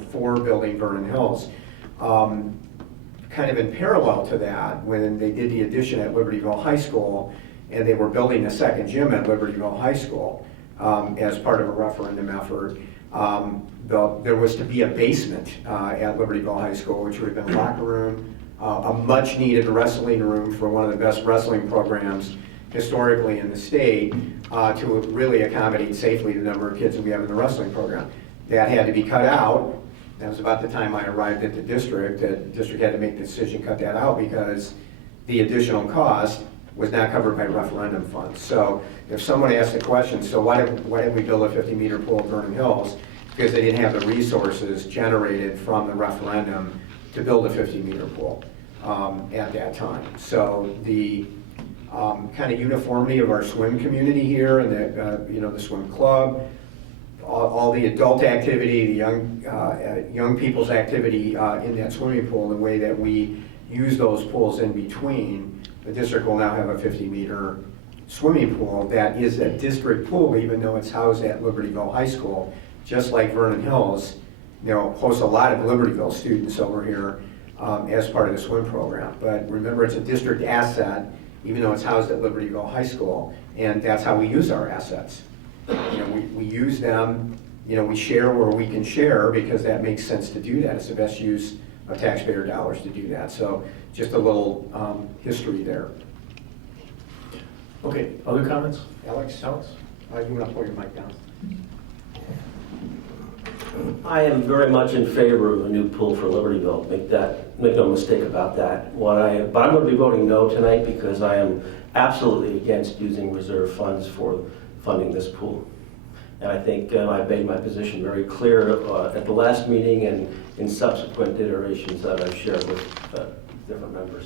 for building Vernon Hills. Kind of in parallel to that, when they did the addition at Libertyville High School, and they were building a second gym at Libertyville High School as part of a referendum effort, there was to be a basement at Libertyville High School, which would have been a locker room, a much needed wrestling room for one of the best wrestling programs historically in the state, to really accommodate safely the number of kids that we have in the wrestling program. That had to be cut out. That was about the time I arrived at the district. The district had to make the decision, cut that out, because the additional cost was not covered by referendum funds. So if someone asked the question, so why didn't we build a 50-meter pool at Vernon Hills? Because they didn't have the resources generated from the referendum to build a 50-meter pool at that time. So the kind of uniformity of our swim community here, and the swim club, all the adult activity, the young people's activity in that swimming pool, the way that we use those pools in between, the district will now have a 50-meter swimming pool that is a district pool, even though it's housed at Libertyville High School, just like Vernon Hills, hosts a lot of Libertyville students over here as part of the swim program. But remember, it's a district asset, even though it's housed at Libertyville High School, and that's how we use our assets. We use them, we share where we can share, because that makes sense to do that. It's the best use of taxpayer dollars to do that. So just a little history there. Okay, other comments? Alex? You want to pull your mic down? I am very much in favor of a new pool for Libertyville. Make no mistake about that. But I'm going to be voting no tonight, because I am absolutely against using reserve funds for funding this pool. And I think I've made my position very clear at the last meeting and in subsequent iterations that I've shared with different members.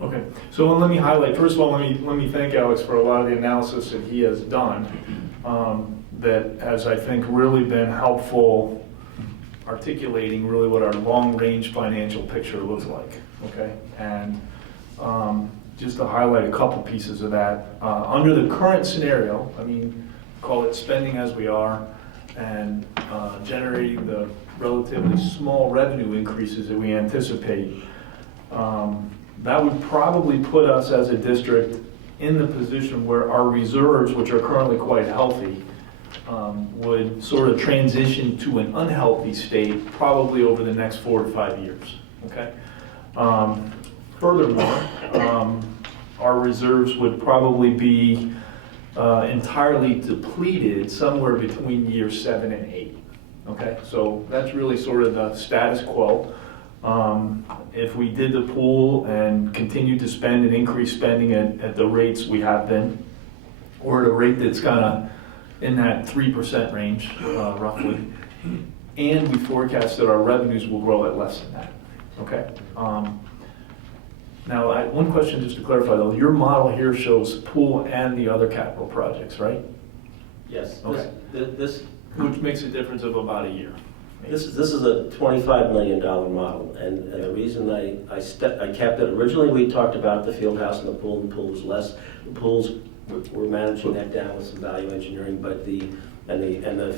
Okay, so let me highlight, first of all, let me thank Alex for a lot of the analysis that he has done, that has, I think, really been helpful articulating really what our long-range financial picture looks like, okay? And just to highlight a couple pieces of that, under the current scenario, call it spending as we are, and generating the relatively small revenue increases that we anticipate, that would probably put us as a district in the position where our reserves, which are currently quite healthy, would sort of transition to an unhealthy state probably over the next 4 to 5 years, okay? Furthermore, our reserves would probably be entirely depleted somewhere between years 7 and 8, Okay, so that's really sort of the status quo. If we did the pool and continued to spend and increase spending at the rates we have been, or at a rate that's kind of in that 3% range, roughly, and we forecast that our revenues will grow at less than that, okay? Now, one question just to clarify though, your model here shows pool and the other capital projects, right? Yes. Okay. This Which makes a difference of about a year. This is a $25 million model, and the reason I kept it, originally we talked about the field house and the pool was less. The pools, we're managing that down with some value engineering, but the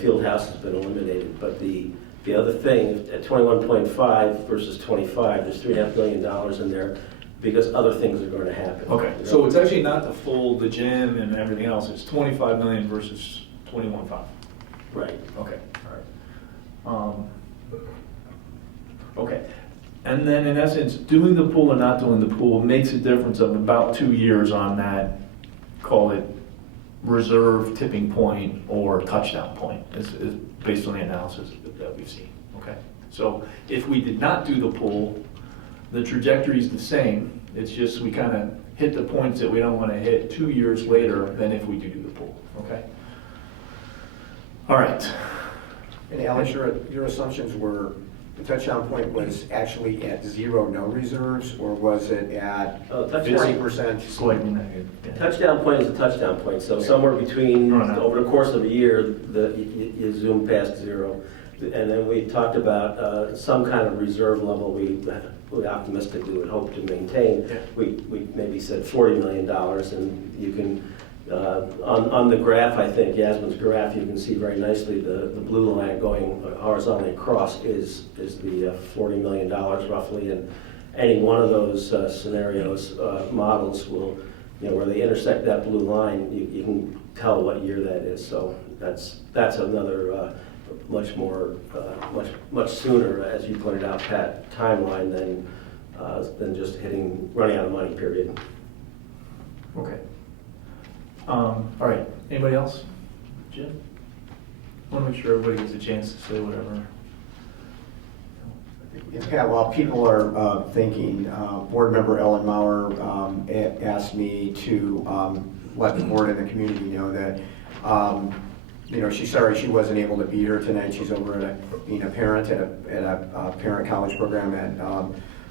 field house has been eliminated. But the other thing, at 21.5 versus 25, there's $3.5 million in there because other things are going to happen. Okay, You know? so it's actually not the gym and everything else, it's 25 million versus 21.5. Right. Okay, all right. Okay, and then in essence, doing the pool or not doing the pool makes a difference of about 2 years on that, call it reserve tipping point or touchdown point, is based on the analysis that we've seen, okay? So if we did not do the pool, the trajectory is the same, it's just we kind of hit the points that we don't want to hit 2 years later than if we do the pool, okay? All right. And Alex, your assumptions were, the touchdown point was actually at 0, no reserves, or was it at 50%? Slightly negative. Yeah. Touchdown point is a touchdown point, so somewhere between, over the course of a year, you zoom past 0. And then we talked about some kind of reserve level we optimistically would hope to maintain. Yeah. We maybe said $40 million, and you can, on the graph, I think, Yasmin's graph, you can see very nicely the blue line going horizontally across is the $40 million roughly, and any one of those scenarios, models will, where they intersect that blue line, you can tell what year that is. So that's another much more, much sooner, as you pointed out, Pat, timeline than just running out of money, period. Okay. All right, anybody else? Jim? I want to make sure everybody gets a chance to say whatever. Yeah, while people are thinking, Board Member Ellen Maurer asked me to let the board and the community know that she's sorry she wasn't able to be here tonight. She's over at being a parent at a parent college program at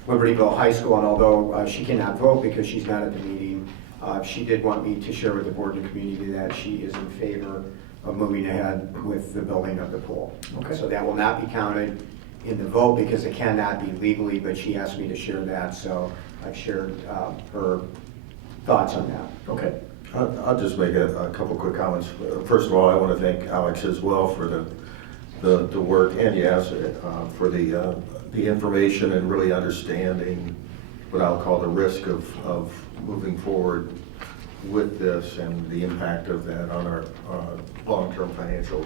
Libertyville High School, and although she cannot vote because she's not at the meeting, she did want me to share with the board and community that she is in favor of moving ahead with the building of the pool. Okay. So that will not be counted in the vote because it cannot be legally, but she asked me to share that, so I've shared her thoughts on that. Okay. I'll just make a couple quick comments. First of all, I want to thank Alex as well for the work, and yes, for the information and really understanding what I'll call the risk of moving forward with this and the impact of that on our long-term financial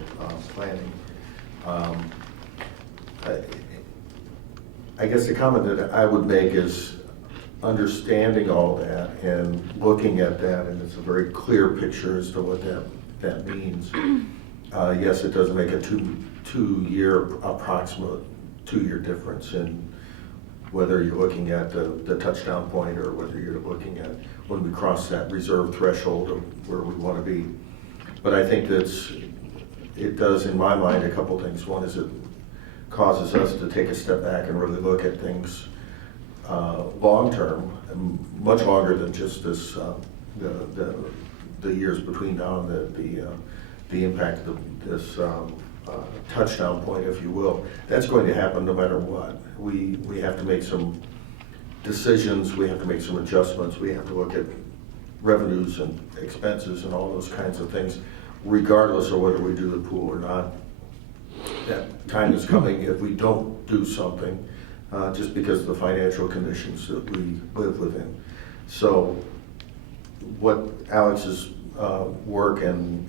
planning. I guess the comment that I would make is understanding all that and looking at that, and it's a very clear picture as to what that means. Yes, it does make a approximate two-year difference in whether you're looking at the touchdown point or whether you're looking at when we cross that reserve threshold of where we want to be. But I think it does, in my mind, a couple things. One is it causes us to take a step back and really look at things long-term, much longer than just this the years between now and the impact of this touchdown point, if you will. That's going to happen no matter what. We have to make some decisions, we have to make some adjustments, we have to look at revenues and expenses and all those kinds of things, regardless of whether we do the pool or not. That time is coming if we don't do something, just because of the financial conditions that we live within. So what Alex's work and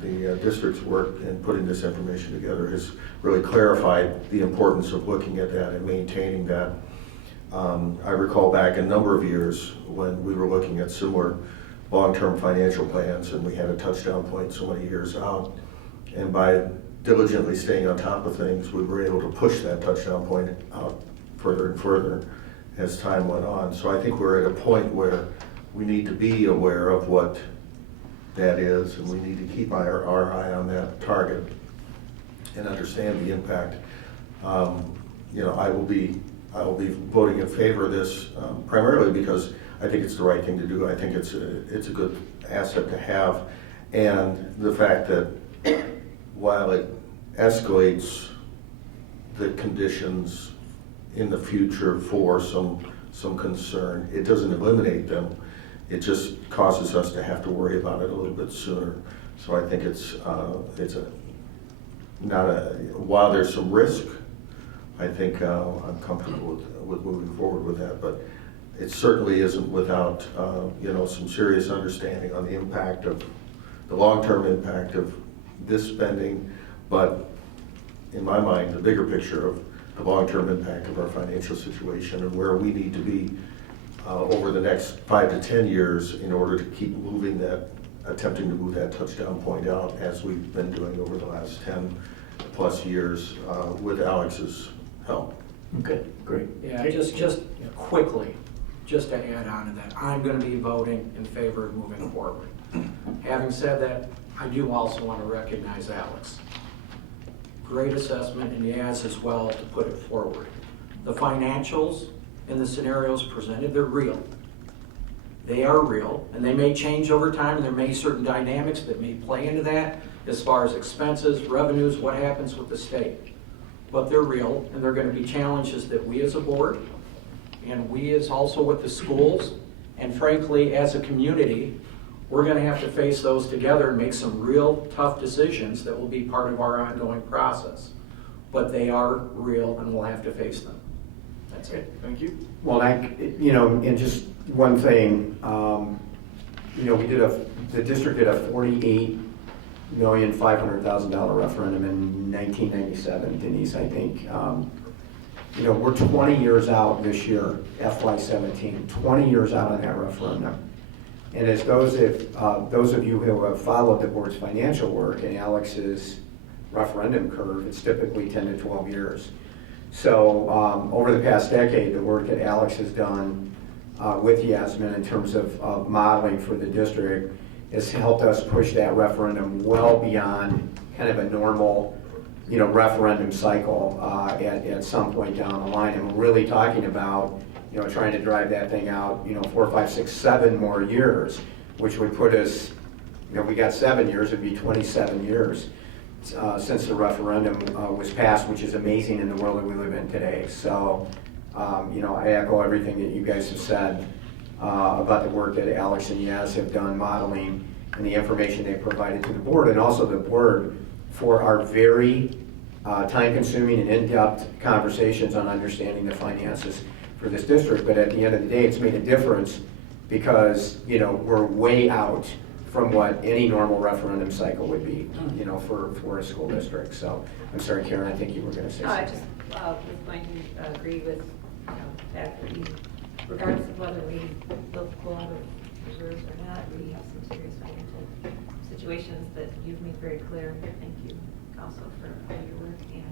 the district's work in putting this information together has really clarified the importance of looking at that and maintaining that. I recall back a number of years when we were looking at similar long-term financial plans and we had a touchdown point so many years out, and by diligently staying on top of things, we were able to push that touchdown point out further and further as time went on. So I think we're at a point where we need to be aware of what that is, and we need to keep our eye on that target and understand the impact. You know, I will be voting in favor of this primarily because I think it's the right thing to do. I think it's a good asset to have, and the fact that while it escalates the conditions in the future for some concern, it doesn't eliminate them. It just causes us to have to worry about it a little bit sooner. So I think while there's some risk, I think I'm comfortable with moving forward with that, but it certainly isn't without you know, some serious understanding on the impact of the long-term impact of this spending, but in my mind, the bigger picture of the long-term impact of our financial situation and where we need to be over the next 5 to 10 years in order to keep moving that, attempting to move that touchdown point out as we've been doing over the last 10 plus years with Alex's help. Okay, great. Yeah, just quickly, just to add on to that, I'm going to be voting in favor of moving forward. Having said that, I do also want to recognize Alex. Great assessment, and Yaz as well, to put it forward. The financials and the scenarios presented, they're real. They are real, and they may change over time, and there may be certain dynamics that may play into that as far as expenses, revenues, what happens with the state. But they're real, and they're going to be challenges that we as a board, and we as also with the schools, and frankly, as a community, we're going to have to face those together and make some real tough decisions that will be part of our ongoing process. But they are real, and we'll have to face them. That's it. Thank you. Well, you know, and just one thing, you know, the district did a $48,500,000 referendum in 1997, Denise, I think. You know, we're 20 years out this year, FY17, 20 years out on that referendum. And as those of you who have followed the board's financial work and Alex's referendum curve, it's typically 10 to 12 years. So over the past decade, the work that Alex has done with Yasmin in terms of modeling for the district has helped us push that referendum well beyond kind of a normal, you know, referendum cycle at some point down the line. And we're really talking about, you know, trying to drive that thing out, you know, 4, 5, 6, 7 more years, which would put us, you know, we got 7 years, it'd be 27 years since the referendum was passed, which is amazing in the world that we live in today. So, you know, I echo everything that you guys have said about the work that Alex and Yaz have done modeling and the information they provided to the board, and also the board for our very time-consuming and in-depth conversations on understanding the finances for this district. But at the end of the day, it's made a difference because, you know, we're way out from what any normal referendum cycle would be, you know, for a school district. So, I'm sorry, Karen, I think you were going to say No, I something. just was going to agree with, you know, that regardless of whether we build the pool out of reserves or not, we have some serious financial situations that you've made very clear. Thank you also for all your work. And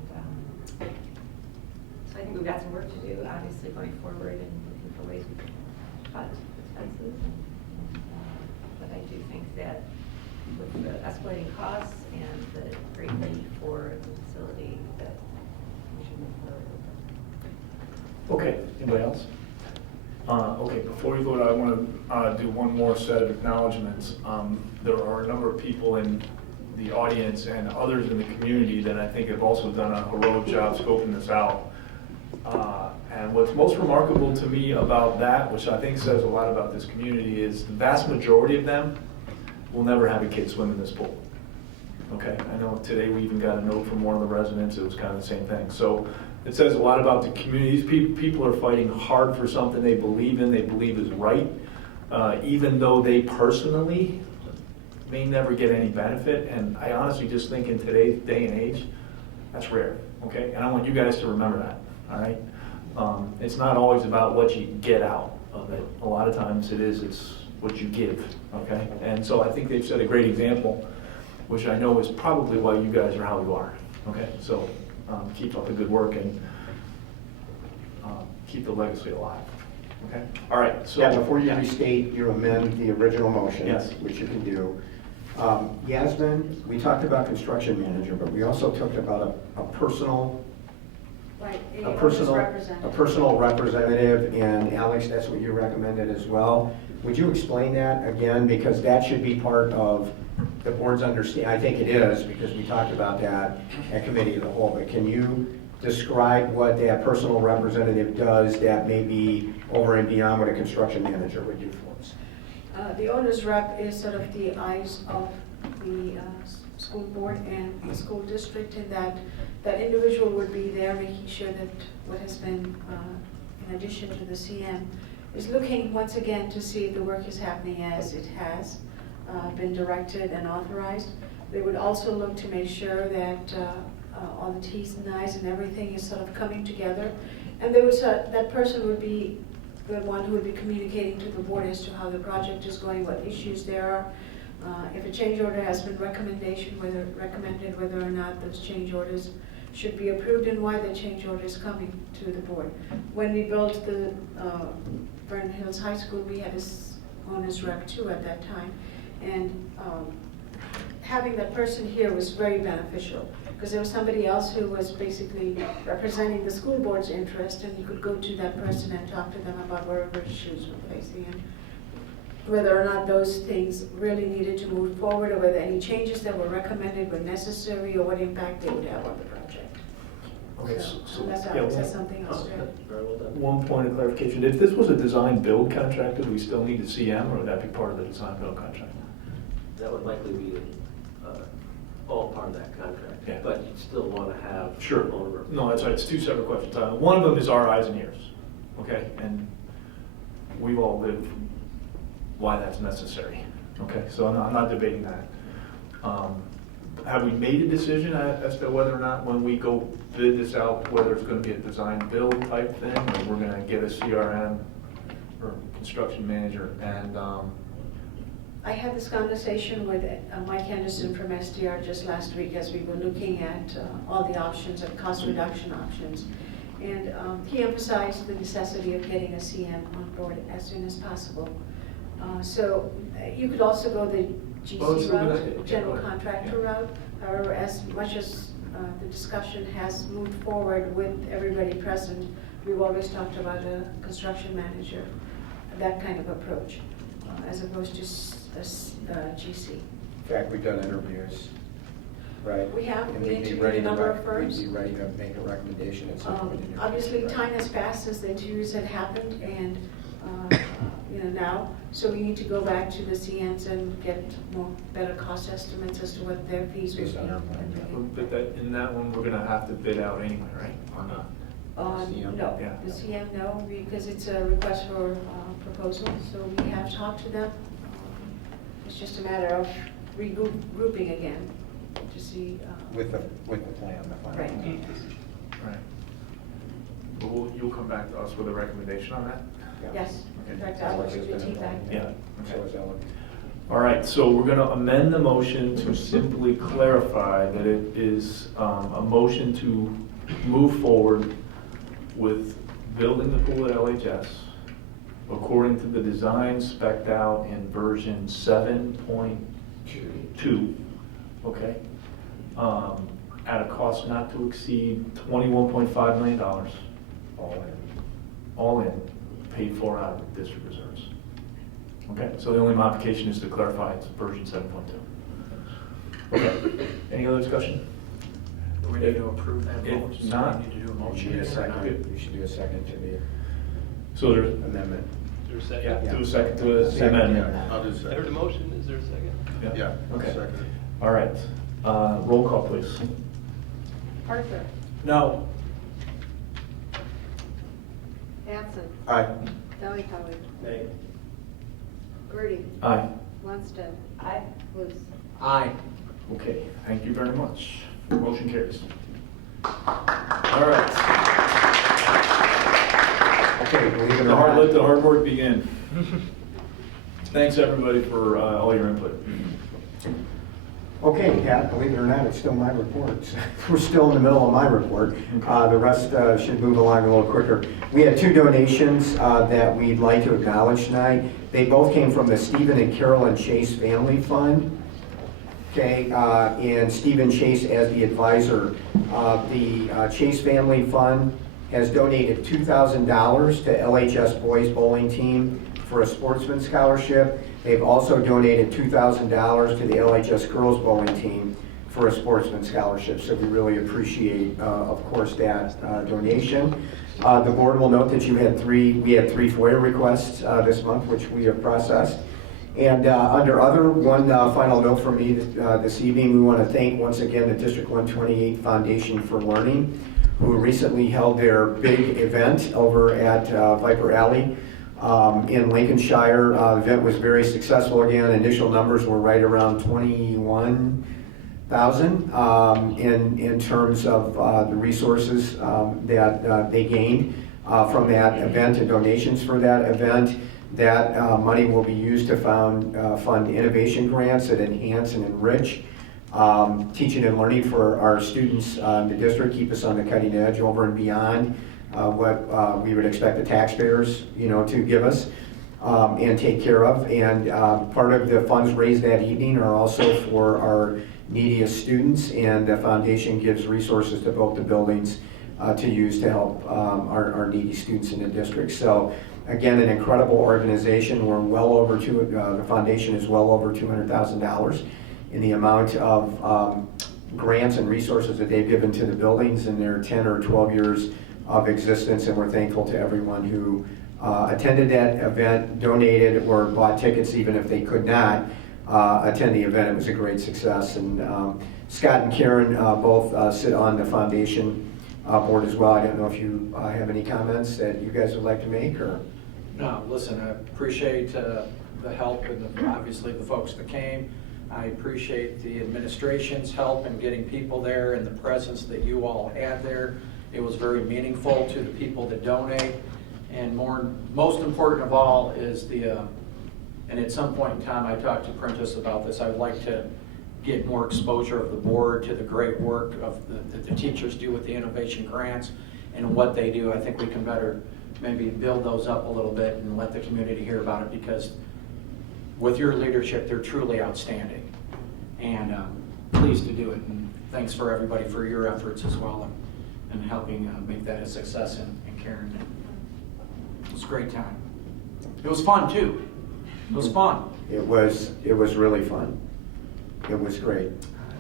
so I think we've got some work to do, obviously, going forward and looking for ways we can cut expenses. But I do think that with the escalating costs and the great need for the facility, that we should move forward with that. Okay, anybody else? Okay, before we vote, I want to do one more set of acknowledgements. There are a number of people in the audience and others in the community that I think have also done a heroic job scoping this out. And what's most remarkable to me about that, which I think says a lot about this community, is the vast majority of them will never have a kid swim in this pool. Okay, I know today we even got a note from one of the residents, it was kind of the same thing. So it says a lot about the community. People are fighting hard for something they believe in, they believe is right, even though they personally may never get any benefit. And I honestly just think in today's day and age, that's rare, okay? And I want you guys to remember that, all right? It's not always about what you get out of it. A lot of times it's what you give, okay? And so I think they've set a great example, which I know is probably why you guys are how you are, Okay, so keep up the good work and keep the legacy alive. Okay, all right, so. Yeah, before you restate, you amend the original motion. Yes. Which you can do. Yasmin, we talked about construction manager, but we also talked about a personal, Right, a owner's personal representative. representative, and Alex, that's what you recommended as well. Would you explain that again, because that should be part of the board's understanding? I think it is, because we talked about that at committee of the whole, but can you describe what that personal representative does that may be over and beyond what a construction manager would do for us? The owner's rep is sort of the eyes of the school board and the school district, in that that individual would be there making sure that what has been, in addition to the CM, is looking once again to see if the work is happening as it has been directed and authorized. They would also look to make sure that all the T's and I's and everything is sort of coming together. And there was that person would be the one who would be communicating to the board as to how the project is going, what issues there are. If a change order has been recommended, whether or not those change orders should be approved and why the change order is coming to the board. When we built the Vernon Hills High School, we had this owner's rep too at that time. And having that person here was very beneficial, because there was somebody else who was basically representing the school board's interest, and you could go to that person and talk to them about whatever issues were facing, and whether or not those things really needed to move forward, or whether any changes that were recommended were necessary, or what impact they would have on the project. Okay, So unless Alex has something else to add. Very well done. One point of clarification, if this was a design-build contract, do we still need a CM, or would that be part of the design-build contract? That would likely be all part of that contract. Yeah. But you'd still want to have. Sure. owner No, that's right, it's two separate questions. One of them is our eyes and ears, okay? And we've all lived why that's necessary, okay? So I'm not debating that. Have we made a decision as to whether or not, when we go bid this out, whether it's gonna be a design-build type thing, or we're gonna get a CRM or construction manager? And I had this conversation with Mike Henderson from SDR just last week as we were looking at all the options and cost reduction options. And he emphasized the necessity of getting a CM on board as soon as possible. So you could also go the GC route, general contractor route. However, as much as the discussion has moved forward with everybody present, we've always talked about a construction manager, that kind of approach, as opposed to GC. In fact, we've done interviews, right? We have. And We we'd be interviewed ready a to number of firms. We'd be ready to make a recommendation at some point. in the Obviously, future, time right? has passed since the interviews had happened, and now, so we need to go back to the CNs and get better cost estimates as to what their fees would Based on our plan, be. but in that one, we're gonna have to bid out anyway, right? Or not? CM? No, Yeah. the CM, no, because it's a request for proposal, so we have talked to them. It's just a matter of regrouping again to see. With the plan, the final. Right. plan. Right. But you'll come back to us with a recommendation on that? Yeah. Yes, in Okay. fact, Alex Alex has is been your feedback. involved. Yeah. So is Ellen. All right, so we're going to amend the motion to simply clarify that it is a motion to move forward with building the pool at LHS according to the design spec'd out in version 7.2, okay? At a cost not to exceed $21.5 million, all in, paid for out of the district reserves. Okay, so the only modification is to clarify it's version 7.2. Okay, any other discussion? Do we need to approve that If vote? So not, we need to do a You motion. should do a second, you should do a second to the So there's, amendment. Is there a second? yeah, do a second to the Second, amendment. yeah. I'll do I heard a second. motion, is there a second? Yeah, Okay. second. All right, roll call, please. Arthur, No. Batson, Aye. Delli-Polly, Nay. Gertie, Aye. Lundstedt. Aye. Luce. Aye. Okay, thank you very much. Motion carries. All right. Okay, believe it or Let the not, hard work begin. Thanks, everybody, for all your input. Okay, Pat, believe it or not, it's still my report. We're still in the middle of my report. The rest should move along a little quicker. We had 2 donations that we'd like to acknowledge tonight. They both came from the Stephen and Carolyn Chase Family Fund. Okay, and Stephen Chase as the advisor. The Chase Family Fund has donated $2,000 to LHS Boys Bowling Team for a sportsman scholarship. They've also donated $2,000 to the LHS Girls Bowling Team for a sportsman scholarship. So we really appreciate, of course, that donation. The board will note that we had 3 FOIA requests this month, which we have processed. And under other, one final note from me this evening, we want to thank once again the District 128 Foundation for Learning, who recently held their big event over at Viper Alley in Lincolnshire. The event was very successful again. Initial numbers were right around 21,000 in terms of the resources that they gained from that event and donations for that event. That money will be used to fund innovation grants that enhance and enrich teaching and learning for our students in the district, keep us on the cutting edge over and beyond what we would expect the taxpayers, to give us and take care of. And part of the funds raised that evening are also for our neediest students, and the foundation gives resources to both the buildings to use to help our needy students in the district. So again, an incredible organization. We're well over the foundation is well over $200,000 in the amount of grants and resources that they've given to the buildings in their 10 or 12 years of existence, and we're thankful to everyone who attended that event, donated, or bought tickets even if they could not attend the event. It was a great success, and Scott and Karen both sit on the foundation board as well. I don't know if you have any comments that you guys would like to make, or? No, listen, I appreciate the help and obviously the folks that came. I appreciate the administration's help in getting people there and the presence that you all had there. It was very meaningful to the people that donate. And most important of all is and at some point in time I talked to Prentice about this, I would like to get more exposure of the board to the great work that the teachers do with the innovation grants and what they do. I think we can better maybe build those up a little bit and let the community hear about it, because with your leadership, they're truly outstanding. And pleased to do it. And thanks for everybody for your efforts as well and helping make that a success in Karen. It was a great time. It was fun too. It was fun. It was really fun. It was great.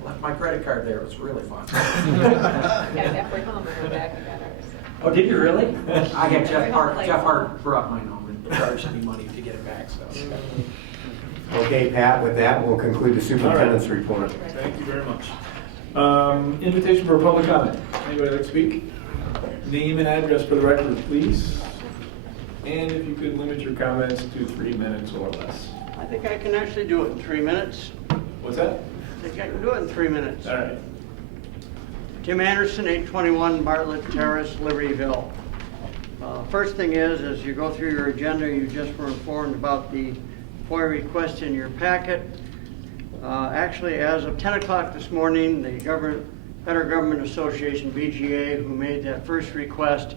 I left my credit card there. It was really fun. Got halfway home and we're back and got ours. Oh, did you really? I had Jeff Hart brought mine home and charged me money to get it back. So. Okay, Pat, with that, we'll conclude the superintendent's report. Thank you very much. Invitation for public comment. Anybody like to speak? Name and address for the record, please. And if you could limit your comments to 3 minutes or less. I think I can actually do it in 3 minutes. What's that? I think I can do it in 3 minutes. All right. Tim Anderson, 821 Bartlett Terrace, Libertyville. First thing is, as you go through your agenda, you just were informed about the FOIA request in your packet. Actually, as of 10 o'clock this morning, the Federal Government Association, BGA, who made that first request,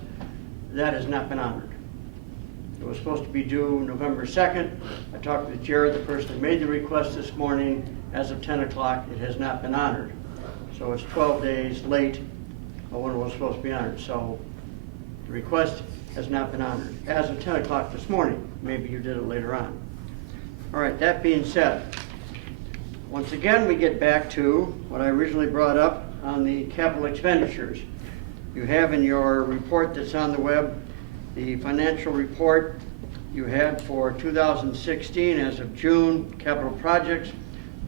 that has not been honored. It was supposed to be due November 2nd. I talked with Jared, the person that made the request this morning. As of 10 o'clock, it has not been honored. So it's 12 days late when it was supposed to be honored. So the request has not been honored. As of 10 o'clock this morning, maybe you did it later on. All right, that being said, once again, we get back to what I originally brought up on the capital expenditures. You have in your report that's on the web the financial report you had for 2016 as of June. Capital projects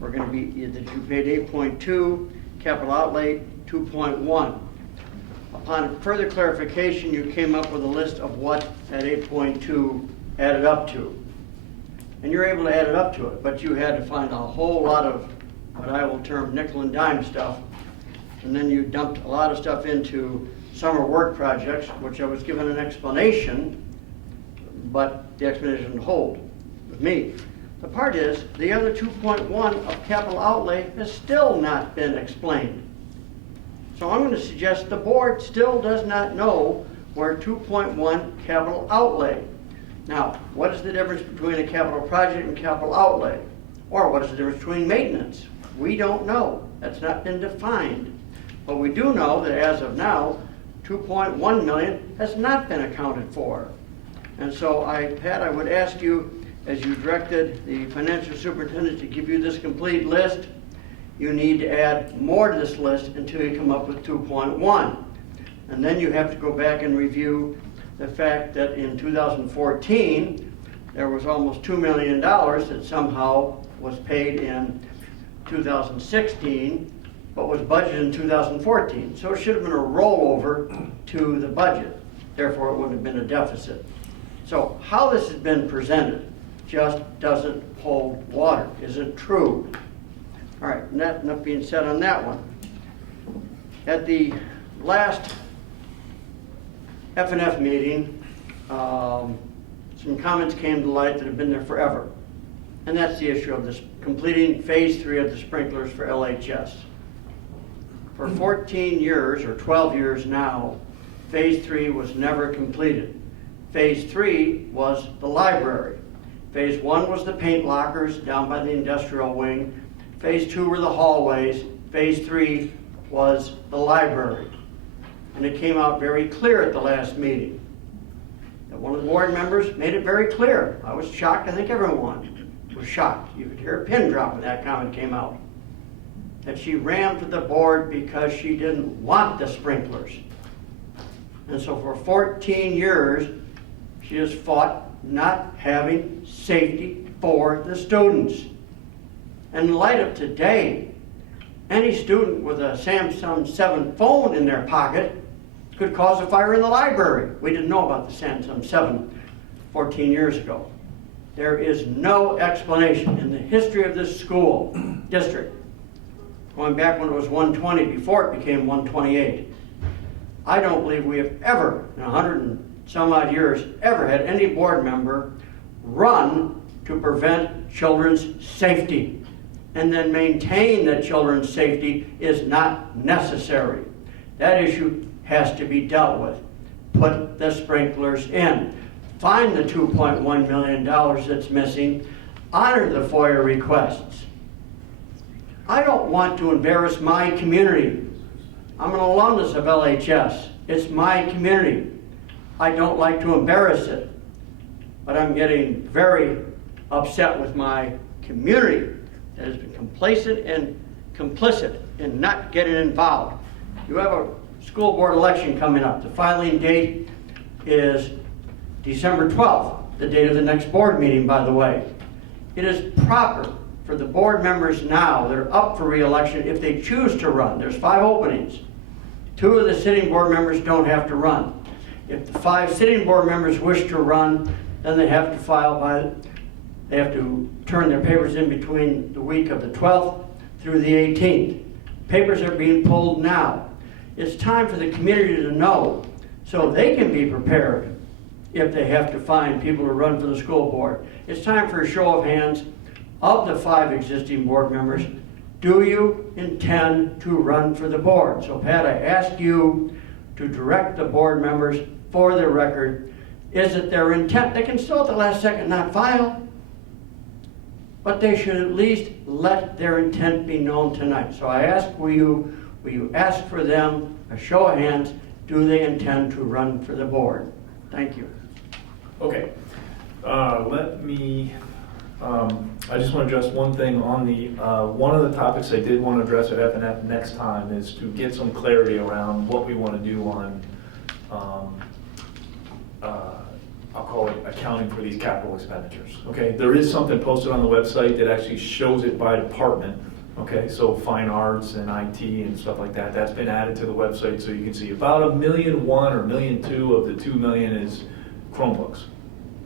were going to be that you paid 8.2, capital outlay 2.1. Upon further clarification, you came up with a list of what that 8.2 added up to. And you're able to add it up to it, but you had to find a whole lot of what I will term nickel and dime stuff. And then you dumped a lot of stuff into summer work projects, which I was given an explanation, but the explanation didn't hold with me. The part is, the other 2.1 of capital outlay has still not been explained. So I'm going to suggest the board still does not know where 2.1 capital outlay. Now, what is the difference between a capital project and capital outlay? Or what is the difference between maintenance? We don't know. That's not been defined. But we do know that as of now, 2.1 million has not been accounted for. And so Pat, I would ask you, as you directed the financial superintendent to give you this complete list, you need to add more to this list until you come up with 2.1. And then you have to go back and review the fact that in 2014, there was almost $2 million that somehow was paid in 2016, but was budgeted in 2014. So it should have been a rollover to the budget. Therefore, it wouldn't have been a deficit. So how this has been presented just doesn't hold water, isn't true. All right, enough being said on that one. At the last F&F meeting, some comments came to light that have been there forever. And that's the issue of this completing phase 3 of the sprinklers for LHS. For 14 years, or 12 years now, phase 3 was never completed. Phase 3 was the library. Phase 1 was the paint lockers down by the industrial wing. Phase 2 were the hallways. Phase 3 was the library. And it came out very clear at the last meeting. That one of the board members made it very clear. I was shocked. I think everyone was shocked. You could hear a pin drop when that comment came out. That she ran for the board because she didn't want the sprinklers. And so for 14 years, she has fought not having safety for the students. And in light of today, any student with a Samsung 7 phone in their pocket could cause a fire in the library. We didn't know about the Samsung 7 14 years ago. There is no explanation in the history of this school district, going back when it was 120 before it became 128. I don't believe we have ever, in 100 and some odd years, ever had any board member run to prevent children's safety and then maintain that children's safety is not necessary. That issue has to be dealt with. Put the sprinklers in. Find the $2.1 million that's missing. Honor the FOIA requests. I don't want to embarrass my community. I'm an alumnus of LHS. It's my community. I don't like to embarrass it. But I'm getting very upset with my community that has been complacent and complicit in not getting involved. You have a school board election coming up. The filing date is December 12th, the date of the next board meeting, by the way. It is proper for the board members now that are up for re-election, if they choose to run, there's 5 openings. 2 of the sitting board members don't have to run. If the 5 sitting board members wish to run, then they have to they have to turn their papers in between the week of the 12th through the 18th. Papers are being pulled now. It's time for the community to know so they can be prepared if they have to find people to run for the school board. It's time for a show of hands of the 5 existing board members. Do you intend to run for the board? So Pat, I ask you to direct the board members for the record. Is it their intent? They can still at the last second not file, but they should at least let their intent be known tonight. So I ask, will you ask for them, a show of hands, do they intend to run for the board? Thank you. Okay, I just want to address one thing on the, one of the topics I did want to address at F&F next time is to get some clarity around what we want to do on, I'll call it accounting for these capital expenditures. Okay, there is something posted on the website that actually shows it by department. Okay, so fine arts and IT and stuff like that, that's been added to the website so you can see about $1.1 million or $1.2 million of the $2 million is Chromebooks.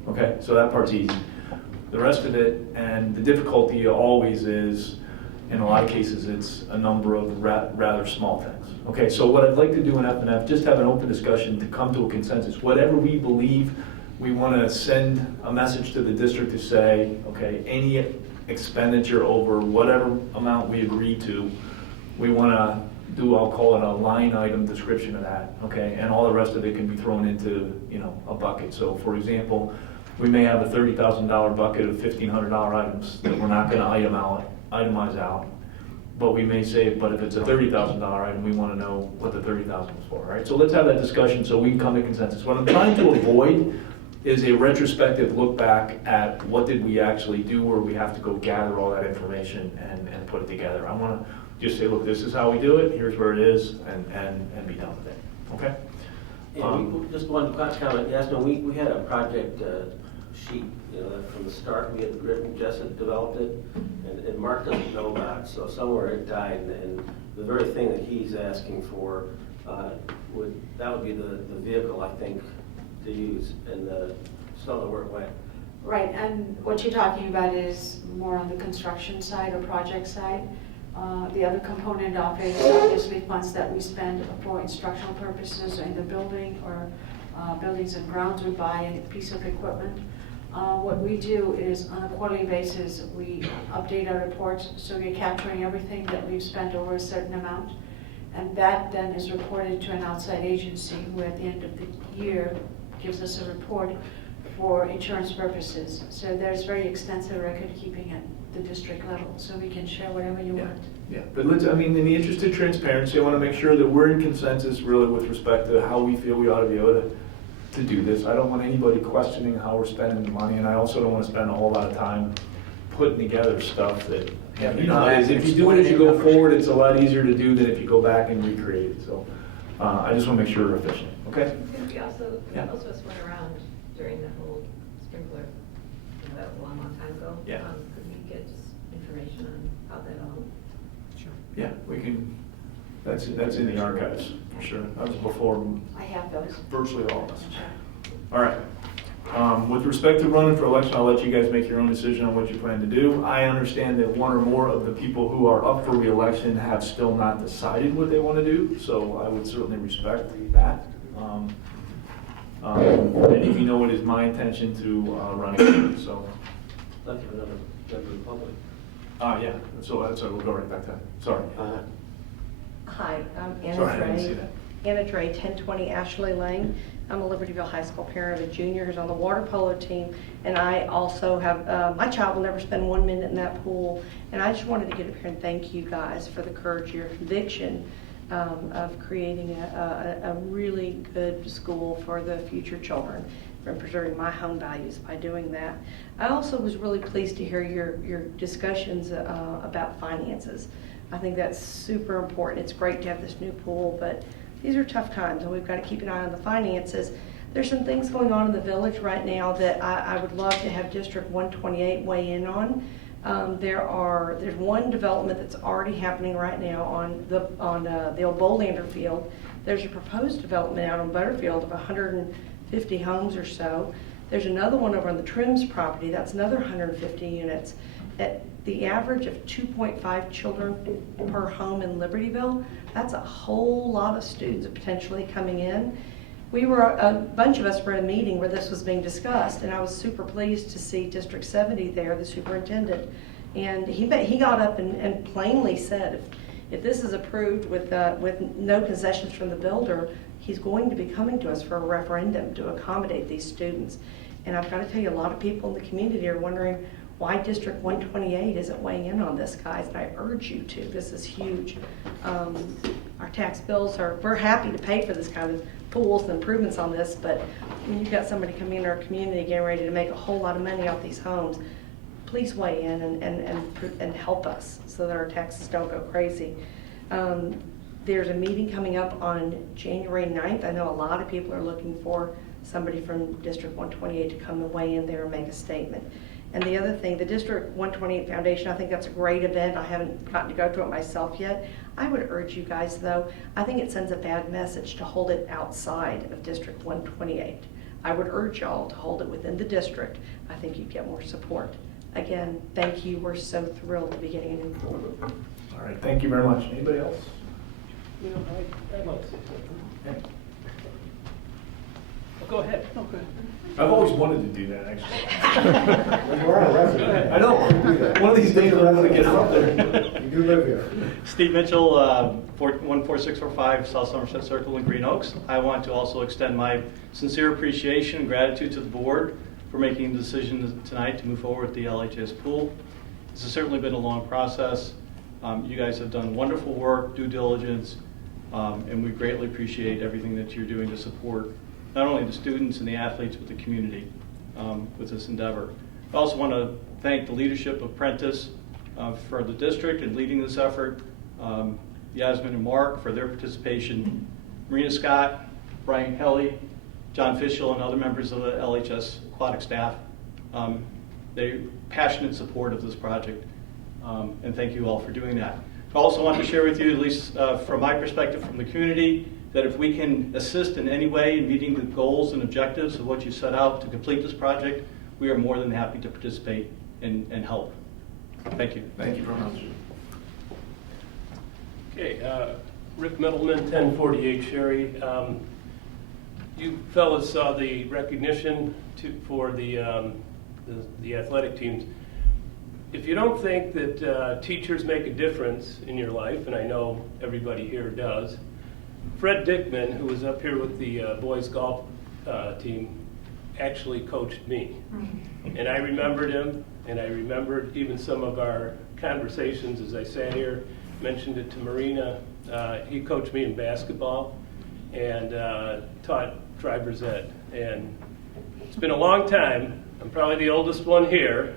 Okay, so that part's easy. The rest of it, and the difficulty always is, in a lot of cases, it's a number of rather small things. Okay, so what I'd like to do in F&F, just have an open discussion to come to a consensus. Whatever we believe we want to send a message to the district to say, okay, any expenditure over whatever amount we agree to, we want to do, I'll call it a line item description of that, okay? And all the rest of it can be thrown into, you know, a bucket. So for example, we may have a $30,000 bucket of $1,500 items that we're not going to itemize out. But we may say, but if it's a $30,000 item, we want to know what the $30,000 was for, right? So let's have that discussion so we can come to consensus. What I'm trying to avoid is a retrospective look back at what did we actually do, where we have to go gather all that information and put it together. I want to just say, look, this is how we do it, here's where it is, and be done with it, okay? Just one comment, Yasmin, we had a project sheet, you know, from the start. We had the grid, and Jess had developed it, and Mark doesn't know about it, so somewhere it died, and the very thing that he's asking for, would be the vehicle, I think, to use, and just don't know where it went. Right, and what you're talking about is more on the construction side or project side. The other component of it is obviously funds that we spend for instructional purposes in the building or buildings and grounds would buy a piece of equipment. What we do is on a quarterly basis, we update our reports, so we're capturing everything that we've spent over a certain amount. And that then is reported to an outside agency who at the end of the year gives us a report for insurance purposes. So there's very extensive record keeping at the district level, so we can share whatever you want. Yeah, but let's, I mean, in the interest of transparency, I want to make sure that we're in consensus really with respect to how we feel we ought to be able to do this. I don't want anybody questioning how we're spending the money, and I also don't want to spend a whole lot of time putting together stuff that, you know, if you do it as you go forward, it's a lot easier to do than if you go back and recreate it. So I just want to make sure we're efficient, okay? We also, most of us went around during the whole sprinkler, you know, that was a long, long time ago. Yeah. Could we get just information on how that all? Sure. Yeah, we can, that's in the archives, for sure. That was before I have those. virtually all of us. All right. With respect to running for election, I'll let you guys make your own decision on what you plan to do. I understand that one or more of the people who are up for re-election have still not decided what they want to do, so I would certainly respect that. And if you know, it is my intention to run again, so. Let's have another member of the public. Yeah, so we'll go right back to that. Sorry. Hi, I'm Anna Sorry, I didn't see Dre. that. Anna Dre, 1020 Ashley Lane. I'm a Libertyville High School parent of a junior who's on the water polo team, and I also have, my child will never spend 1 minute in that pool, and I just wanted to get up here and thank you guys for the courage, your conviction of creating a really good school for the future children and preserving my home values by doing that. I also was really pleased to hear your discussions about finances. I think that's super important. It's great to have this new pool, but these are tough times, and we've got to keep an eye on the finances. There's some things going on in the village right now that I would love to have District 128 weigh in on. There's one development that's already happening right now on the old Bolander field. There's a proposed development out on Butterfield of 150 homes or so. There's another one over on the Trims property. That's another 150 units. At the average of 2.5 children per home in Libertyville, that's a whole lot of students potentially coming in. A bunch of us were at a meeting where this was being discussed, and I was super pleased to see District 70 there, the superintendent. And he got up and plainly said, if this is approved with no concessions from the builder, he's going to be coming to us for a referendum to accommodate these students. And I've got to tell you, a lot of people in the community are wondering why District 128 isn't weighing in on this, guys, and I urge you to. This is huge. Our tax bills we're happy to pay for this kind of pools and improvements on this, but when you've got somebody coming into our community getting ready to make a whole lot of money off these homes, please weigh in and help us so that our taxes don't go crazy. There's a meeting coming up on January 9th. I know a lot of people are looking for somebody from District 128 to come and weigh in there and make a statement. And the other thing, the District 128 Foundation, I think that's a great event. I haven't gotten to go to it myself yet. I would urge you guys, though, I think it sends a bad message to hold it outside of District 128. I would urge y'all to hold it within the district. I think you'd get more support. Again, thank you. We're so thrilled to be getting a new pool. All right, thank you very much. Anybody else? I'd like to say something. Well, go ahead. Okay. I've always wanted to do that, actually. You are a resident. I know. One of these days I'm going to get out there. You do live here. Steve Mitchell, 14645 South Somerset Circle in Green Oaks. I want to also extend my sincere appreciation and gratitude to the board for making the decision tonight to move forward with the LHS pool. This has certainly been a long process. You guys have done wonderful work, due diligence, and we greatly appreciate everything that you're doing to support not only the students and the athletes, but the community with this endeavor. I also want to thank the leadership of Prentice for the district and leading this effort, Yasmin and Mark for their participation, Marina Scott, Brian Kelly, John Fischel, and other members of the LHS aquatic staff. They're passionate support of this project, and thank you all for doing that. I also want to share with you, at least from my perspective from the community, that if we can assist in any way in meeting the goals and objectives of what you set out to complete this project, we are more than happy to participate and help. Thank you. Thank you very much. Okay, Rick Middleman, 1048 Sherry. You fellas saw the recognition for the athletic teams. If you don't think that teachers make a difference in your life, and I know everybody here does, Fred Dickman, who was up here with the boys golf team, actually coached me. And I remembered him, and I remembered even some of our conversations as I sat here, mentioned it to Marina. He coached me in basketball and taught driver's ed. And it's been a long time. I'm probably the oldest one here,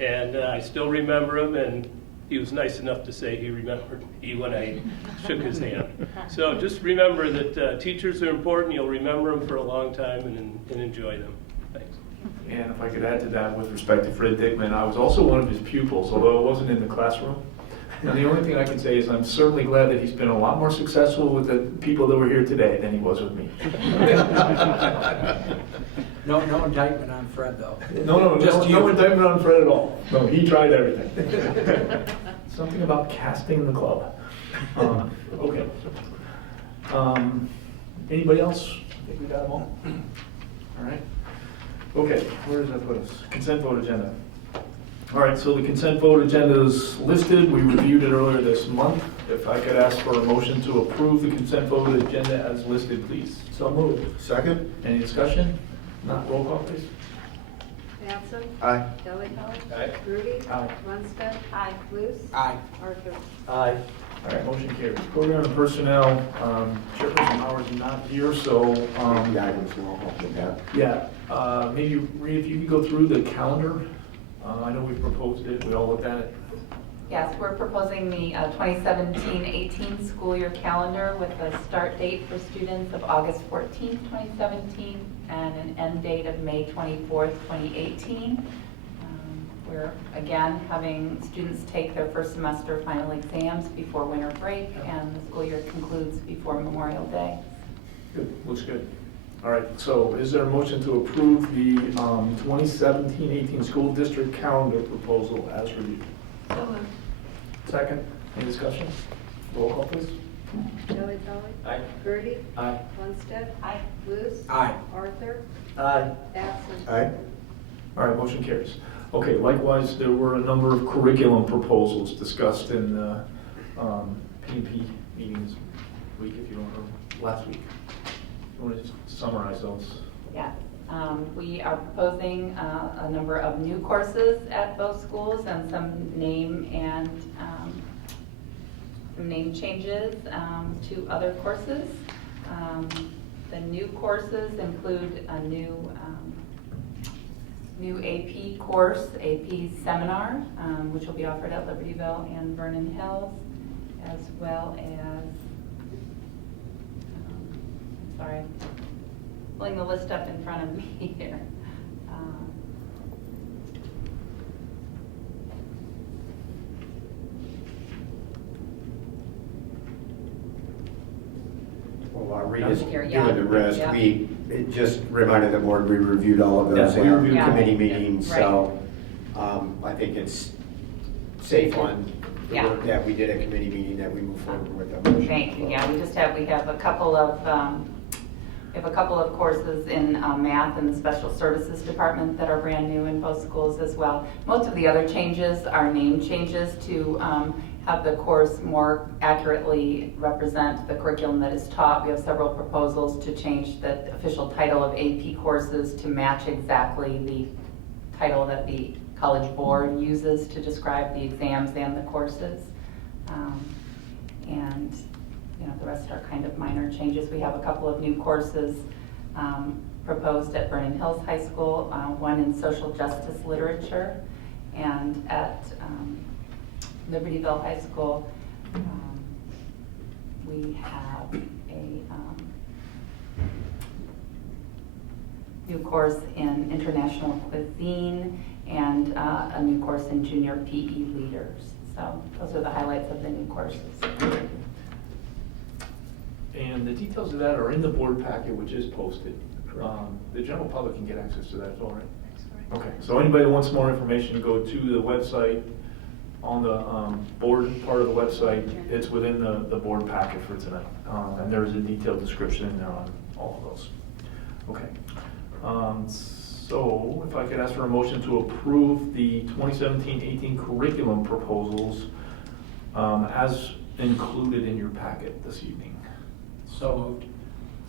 and I still remember him, and he was nice enough to say he remembered me when I shook his hand. So just remember that teachers are important. You'll remember them for a long time and enjoy them. Thanks. And if I could add to that with respect to Fred Dickman, I was also one of his pupils, although I wasn't in the classroom. And the only thing I can say is I'm certainly glad that he's been a lot more successful with the people that were here today than he was with me. No indictment on Fred, though. No you. indictment on Fred at all. No, he tried everything. Something about casting the club. Okay. Anybody else? I think we got them all. All right. Okay, where does that put us? Consent vote agenda. All right, so the consent vote agenda is listed. We reviewed it earlier this month. If I could ask for a motion to approve the consent vote agenda as listed, please. So moved. Second? Any discussion? Not roll call, please. Batson? Aye. Delightful? Aye. Grudy? Aye. Lundstedt? Aye. Luce? Aye. Arthur? Aye. All right, motion carries. Program and personnel, Chairperson Howard's not here, so, The items will help with that. yeah, maybe, Rita, if you could go through the calendar. I know we proposed it, we all looked at it. Yes, we're proposing the 2017-18 school year calendar with a start date for students of August 14th, 2017, and an end date of May 24th, 2018. We're, again, having students take their first semester final exams before winter break, and the school year concludes before Memorial Day. Good, looks good. All right, so is there a motion to approve the 2017-18 school district calendar proposal as reviewed? So moved. Second, any discussion? Roll call, please. Delightful? Aye. Grudy? Aye. Lundstedt? Aye. Luce? Aye. Arthur? Aye. Batson? Aye. All right, motion carries. Okay, likewise, there were a number of curriculum proposals discussed in the P&P meetings week, if you don't remember, last week. You want to just summarize those? Yes, we are proposing a number of new courses at both schools and some name changes to other courses. The new courses include a new AP course, AP seminar, which will be offered at Libertyville and Vernon Hills, as well as, sorry, pulling the list up in front of me here. While Rita's Here, yeah. doing the rest, Yeah. we it just reminded the board we reviewed all of those Yeah, we reviewed them. committee Yeah. meetings, Right. so I think it's safe on the Yeah. work that we did at committee meeting that we move forward with that motion. Thank you. Yeah, we have a couple of We have a couple of courses in math in the special services department that are brand new in both schools as well. Most of the other changes are name changes to have the course more accurately represent the curriculum that is taught. We have several proposals to change the official title of AP courses to match exactly the title that the College Board uses to describe the exams and the courses. And the rest are kind of minor changes. We have a couple of new courses proposed at Vernon Hills High School, one in social justice literature, and at Libertyville High School we have a new course in international cuisine and a new course in junior PE leaders. So those are the highlights of the new courses. And the details of that are in the board packet, which is posted. The general public can get access to that, is all right? Okay, so anybody that wants more information, go to the website. On the board part of the website, it's within the board packet for tonight. And there's a detailed description in there on all of those. Okay. So if I could ask for a motion to approve the 2017-18 curriculum proposals as included in your packet this evening. So moved.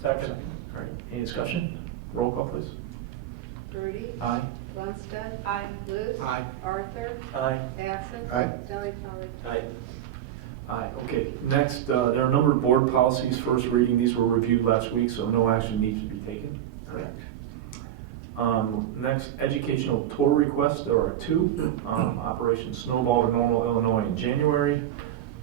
Second. All right, any discussion? Roll call, please. Grudy. Aye. Lundstedt. Aye. Luce. Aye. Arthur. Aye. Batson. Aye. Delli Polly. Aye. Aye, okay. Next, there are a number of board policies, first reading. These were reviewed last week, so no action needs to be taken. Correct. Next, educational tour requests. There are two. Operation Snowball to Normal, Illinois in January,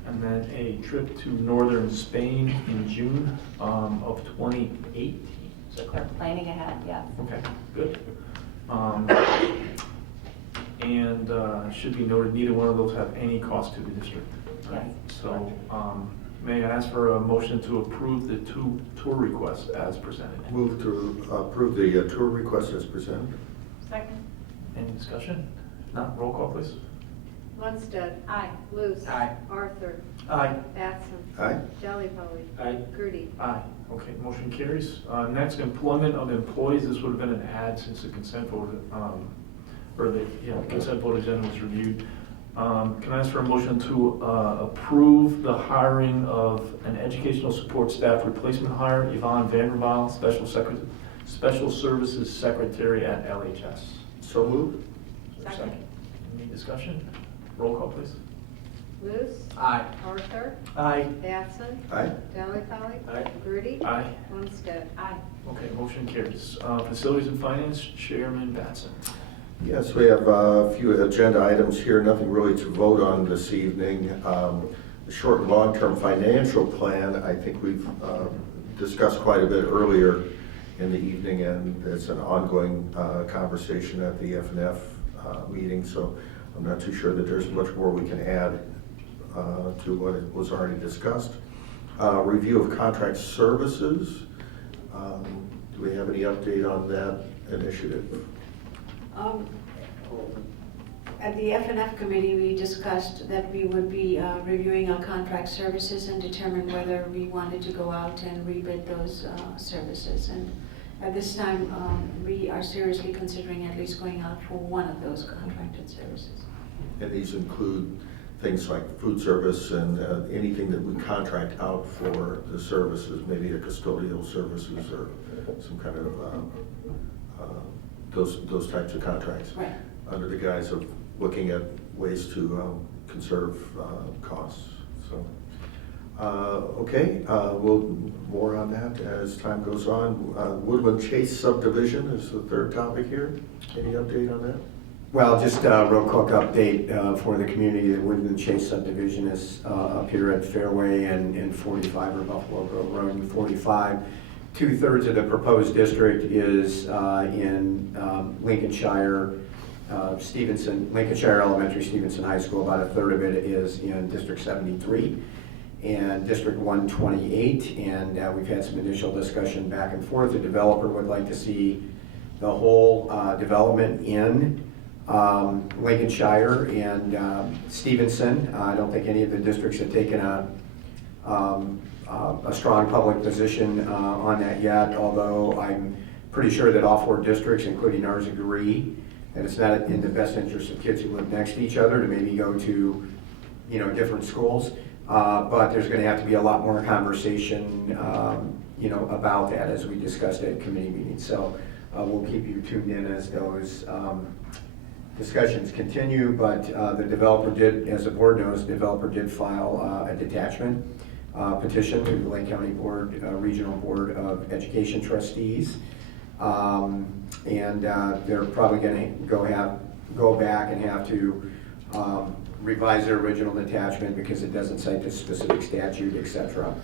and then a trip to northern Spain in June of 2018. Is that They're correct? planning ahead, yes. Okay, good. And should be noted, neither one of those have any cost to the district. Right? Yes. So may I ask for a motion to approve the two tour requests as presented? Move to approve the tour request as presented. Second. Any discussion? If not, roll call, please. Lundstedt. Aye. Luce. Aye. Arthur. Aye. Batson. Aye. Delli Polly. Aye. Grudy. Aye. Okay, motion carries. Next, employment of employees. This would have been an add since the consent vote, or the consent vote agenda was reviewed. Can I ask for a motion to approve the hiring of an educational support staff replacement hire, Yvonne Vanderbilt, Special Services Secretary at LHS? So moved. Second. Any discussion? Roll call, please. Luce. Aye. Arthur. Aye. Batson. Aye. Delli Polly. Aye. Grudy. Aye. Lundstedt. Aye. Okay, motion carries. Facilities and Finance, Chairman Batson. Yes, we have a few agenda items here, nothing really to vote on this evening. The short and long-term financial plan, I think we've discussed quite a bit earlier in the evening, and it's an ongoing conversation at the FNF meeting, so I'm not too sure that there's much more we can add to what was already discussed. Review of contract services. Do we have any update on that initiative? At the FNF committee, we discussed that we would be reviewing our contract services and determine whether we wanted to go out and rebid those services. And at this time, we are seriously considering at least going out for one of those contracted services. And these include things like food service and anything that we contract out for the services, maybe a custodial services or some kind of those types of contracts. Right. Under the guise of looking at ways to conserve costs. So, okay, we'll more on that as time goes on. Woodland Chase subdivision is the third topic here. Any update on that? Well, just a real quick update for the community. The Woodland Chase subdivision is up here at Fairway and 45 or Buffalo Grove Road and 45. 2/3 of the proposed district is in Lincolnshire, Lincolnshire Elementary, Stevenson High School. About 1/3 of it is in District 73 and District 128. And we've had some initial discussion back and forth. The developer would like to see the whole development in Lincolnshire and Stevenson. I don't think any of the districts have taken a a strong public position on that yet, although I'm pretty sure that all 4 districts, including ours, agree that it's not in the best interest of kids who live next to each other to maybe go to, different schools. But there's going to have to be a lot more conversation, about that as we discussed at committee meetings. So we'll keep you tuned in as those discussions continue. But the developer did, as the board knows, the developer did file a detachment petition to the Lake County Board, Regional Board of Education Trustees. And they're probably going to go back and have to revise their original detachment because it doesn't cite the specific statute, etc.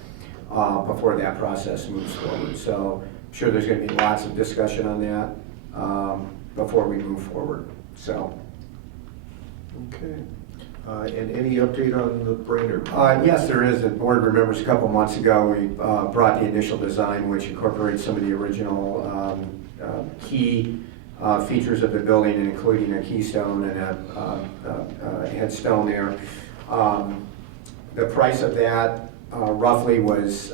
Before that process moves forward. So I'm sure there's going to be lots of discussion on that before we move forward. So. Okay. And any update on the Brainerd? Yes, there is. The board remembers a couple months ago we brought the initial design, which incorporates some of the original key features of the building, including a keystone and a headstone there. The price of that roughly was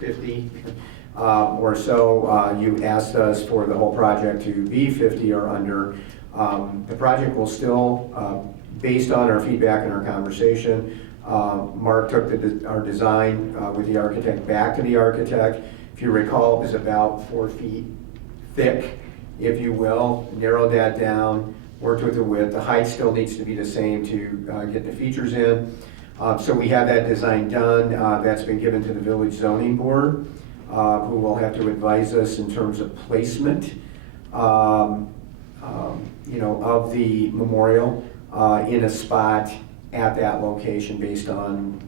$50 or so. You asked us for the whole project to be 50 or under. The project will still, based on our feedback and our conversation, Mark took our design with the architect back to the architect. If you recall, it was about 4 feet thick, if you will, narrowed that down, worked with the width. The height still needs to be the same to get the features in. So we have that design done. That's been given to the village zoning board, who will have to advise us in terms of placement. Of the memorial in a spot at that location based on,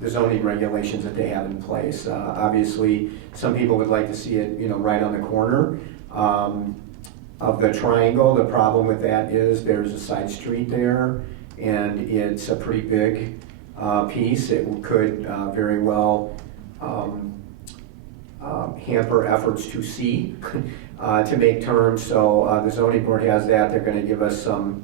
the zoning regulations that they have in place. Obviously, some people would like to see it, right on the corner of the triangle. The problem with that is there's a side street there, and it's a pretty big piece. It could very well hamper efforts to see. To make turns, so the zoning board has that. They're going to give us some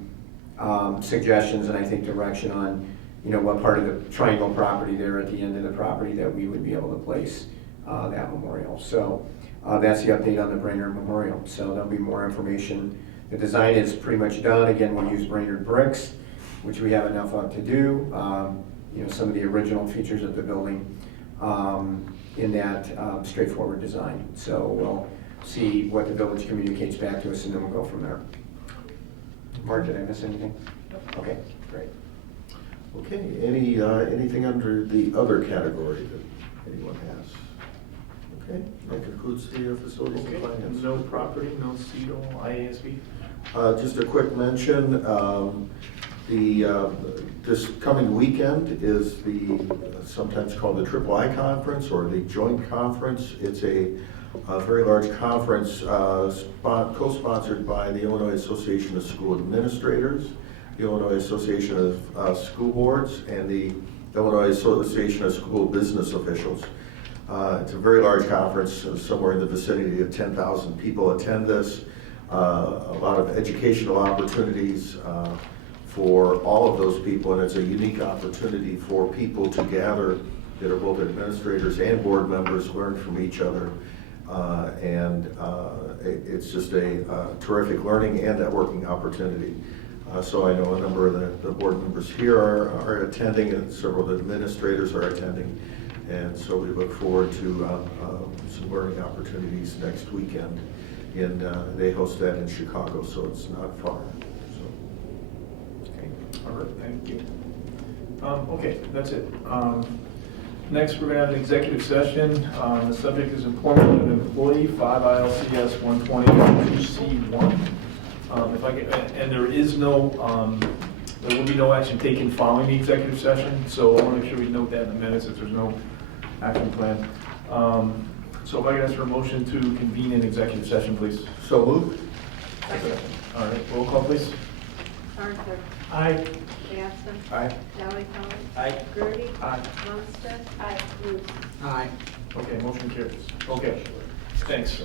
suggestions and I think direction on, what part of the triangle property there at the end of the property that we would be able to place that memorial. So that's the update on the Brainerd Memorial. So there'll be more information. The design is pretty much done. Again, we'll use Brainerd bricks, which we have enough of to do. Some of the original features of the building in that straightforward design. So we'll see what the village communicates back to us, and then we'll go from there. Mark, did I miss anything? Okay, great. Okay, anything under the other category that anyone has? Okay, that concludes the facilities and finance. No property, no CEDO, IASB? Just a quick mention, this coming weekend is the sometimes called the Triple I Conference or the Joint Conference. It's a very large conference co-sponsored by the Illinois Association of School Administrators, the Illinois Association of School Boards, and the Illinois Association of School Business Officials. It's a very large conference, somewhere in the vicinity of 10,000 people attend this. A lot of educational opportunities for all of those people, and it's a unique opportunity for people to gather that are both administrators and board members, learn from each other. It's just a terrific learning and networking opportunity. So I know a number of the board members here are attending, and several of the administrators are attending. And so we look forward to some learning opportunities next weekend. And they host that in Chicago, so it's not far. So, okay, all right, thank you. Okay, that's it. Next, we're going to have an executive session. The subject is employment of an employee, 5 ILCS 120-2C1. And there is no, there will be no action taken following the executive session, so I want to make sure we note that in the minutes if there's no action plan. So if I could ask for a motion to convene an executive session, please. So moved. All right, roll call, please. Arthur. Aye. Batson. Aye. Valley College. Aye. Grudy. Aye. Munstead. Aye. Ruth. Aye. Okay, motion carries. Okay, thanks.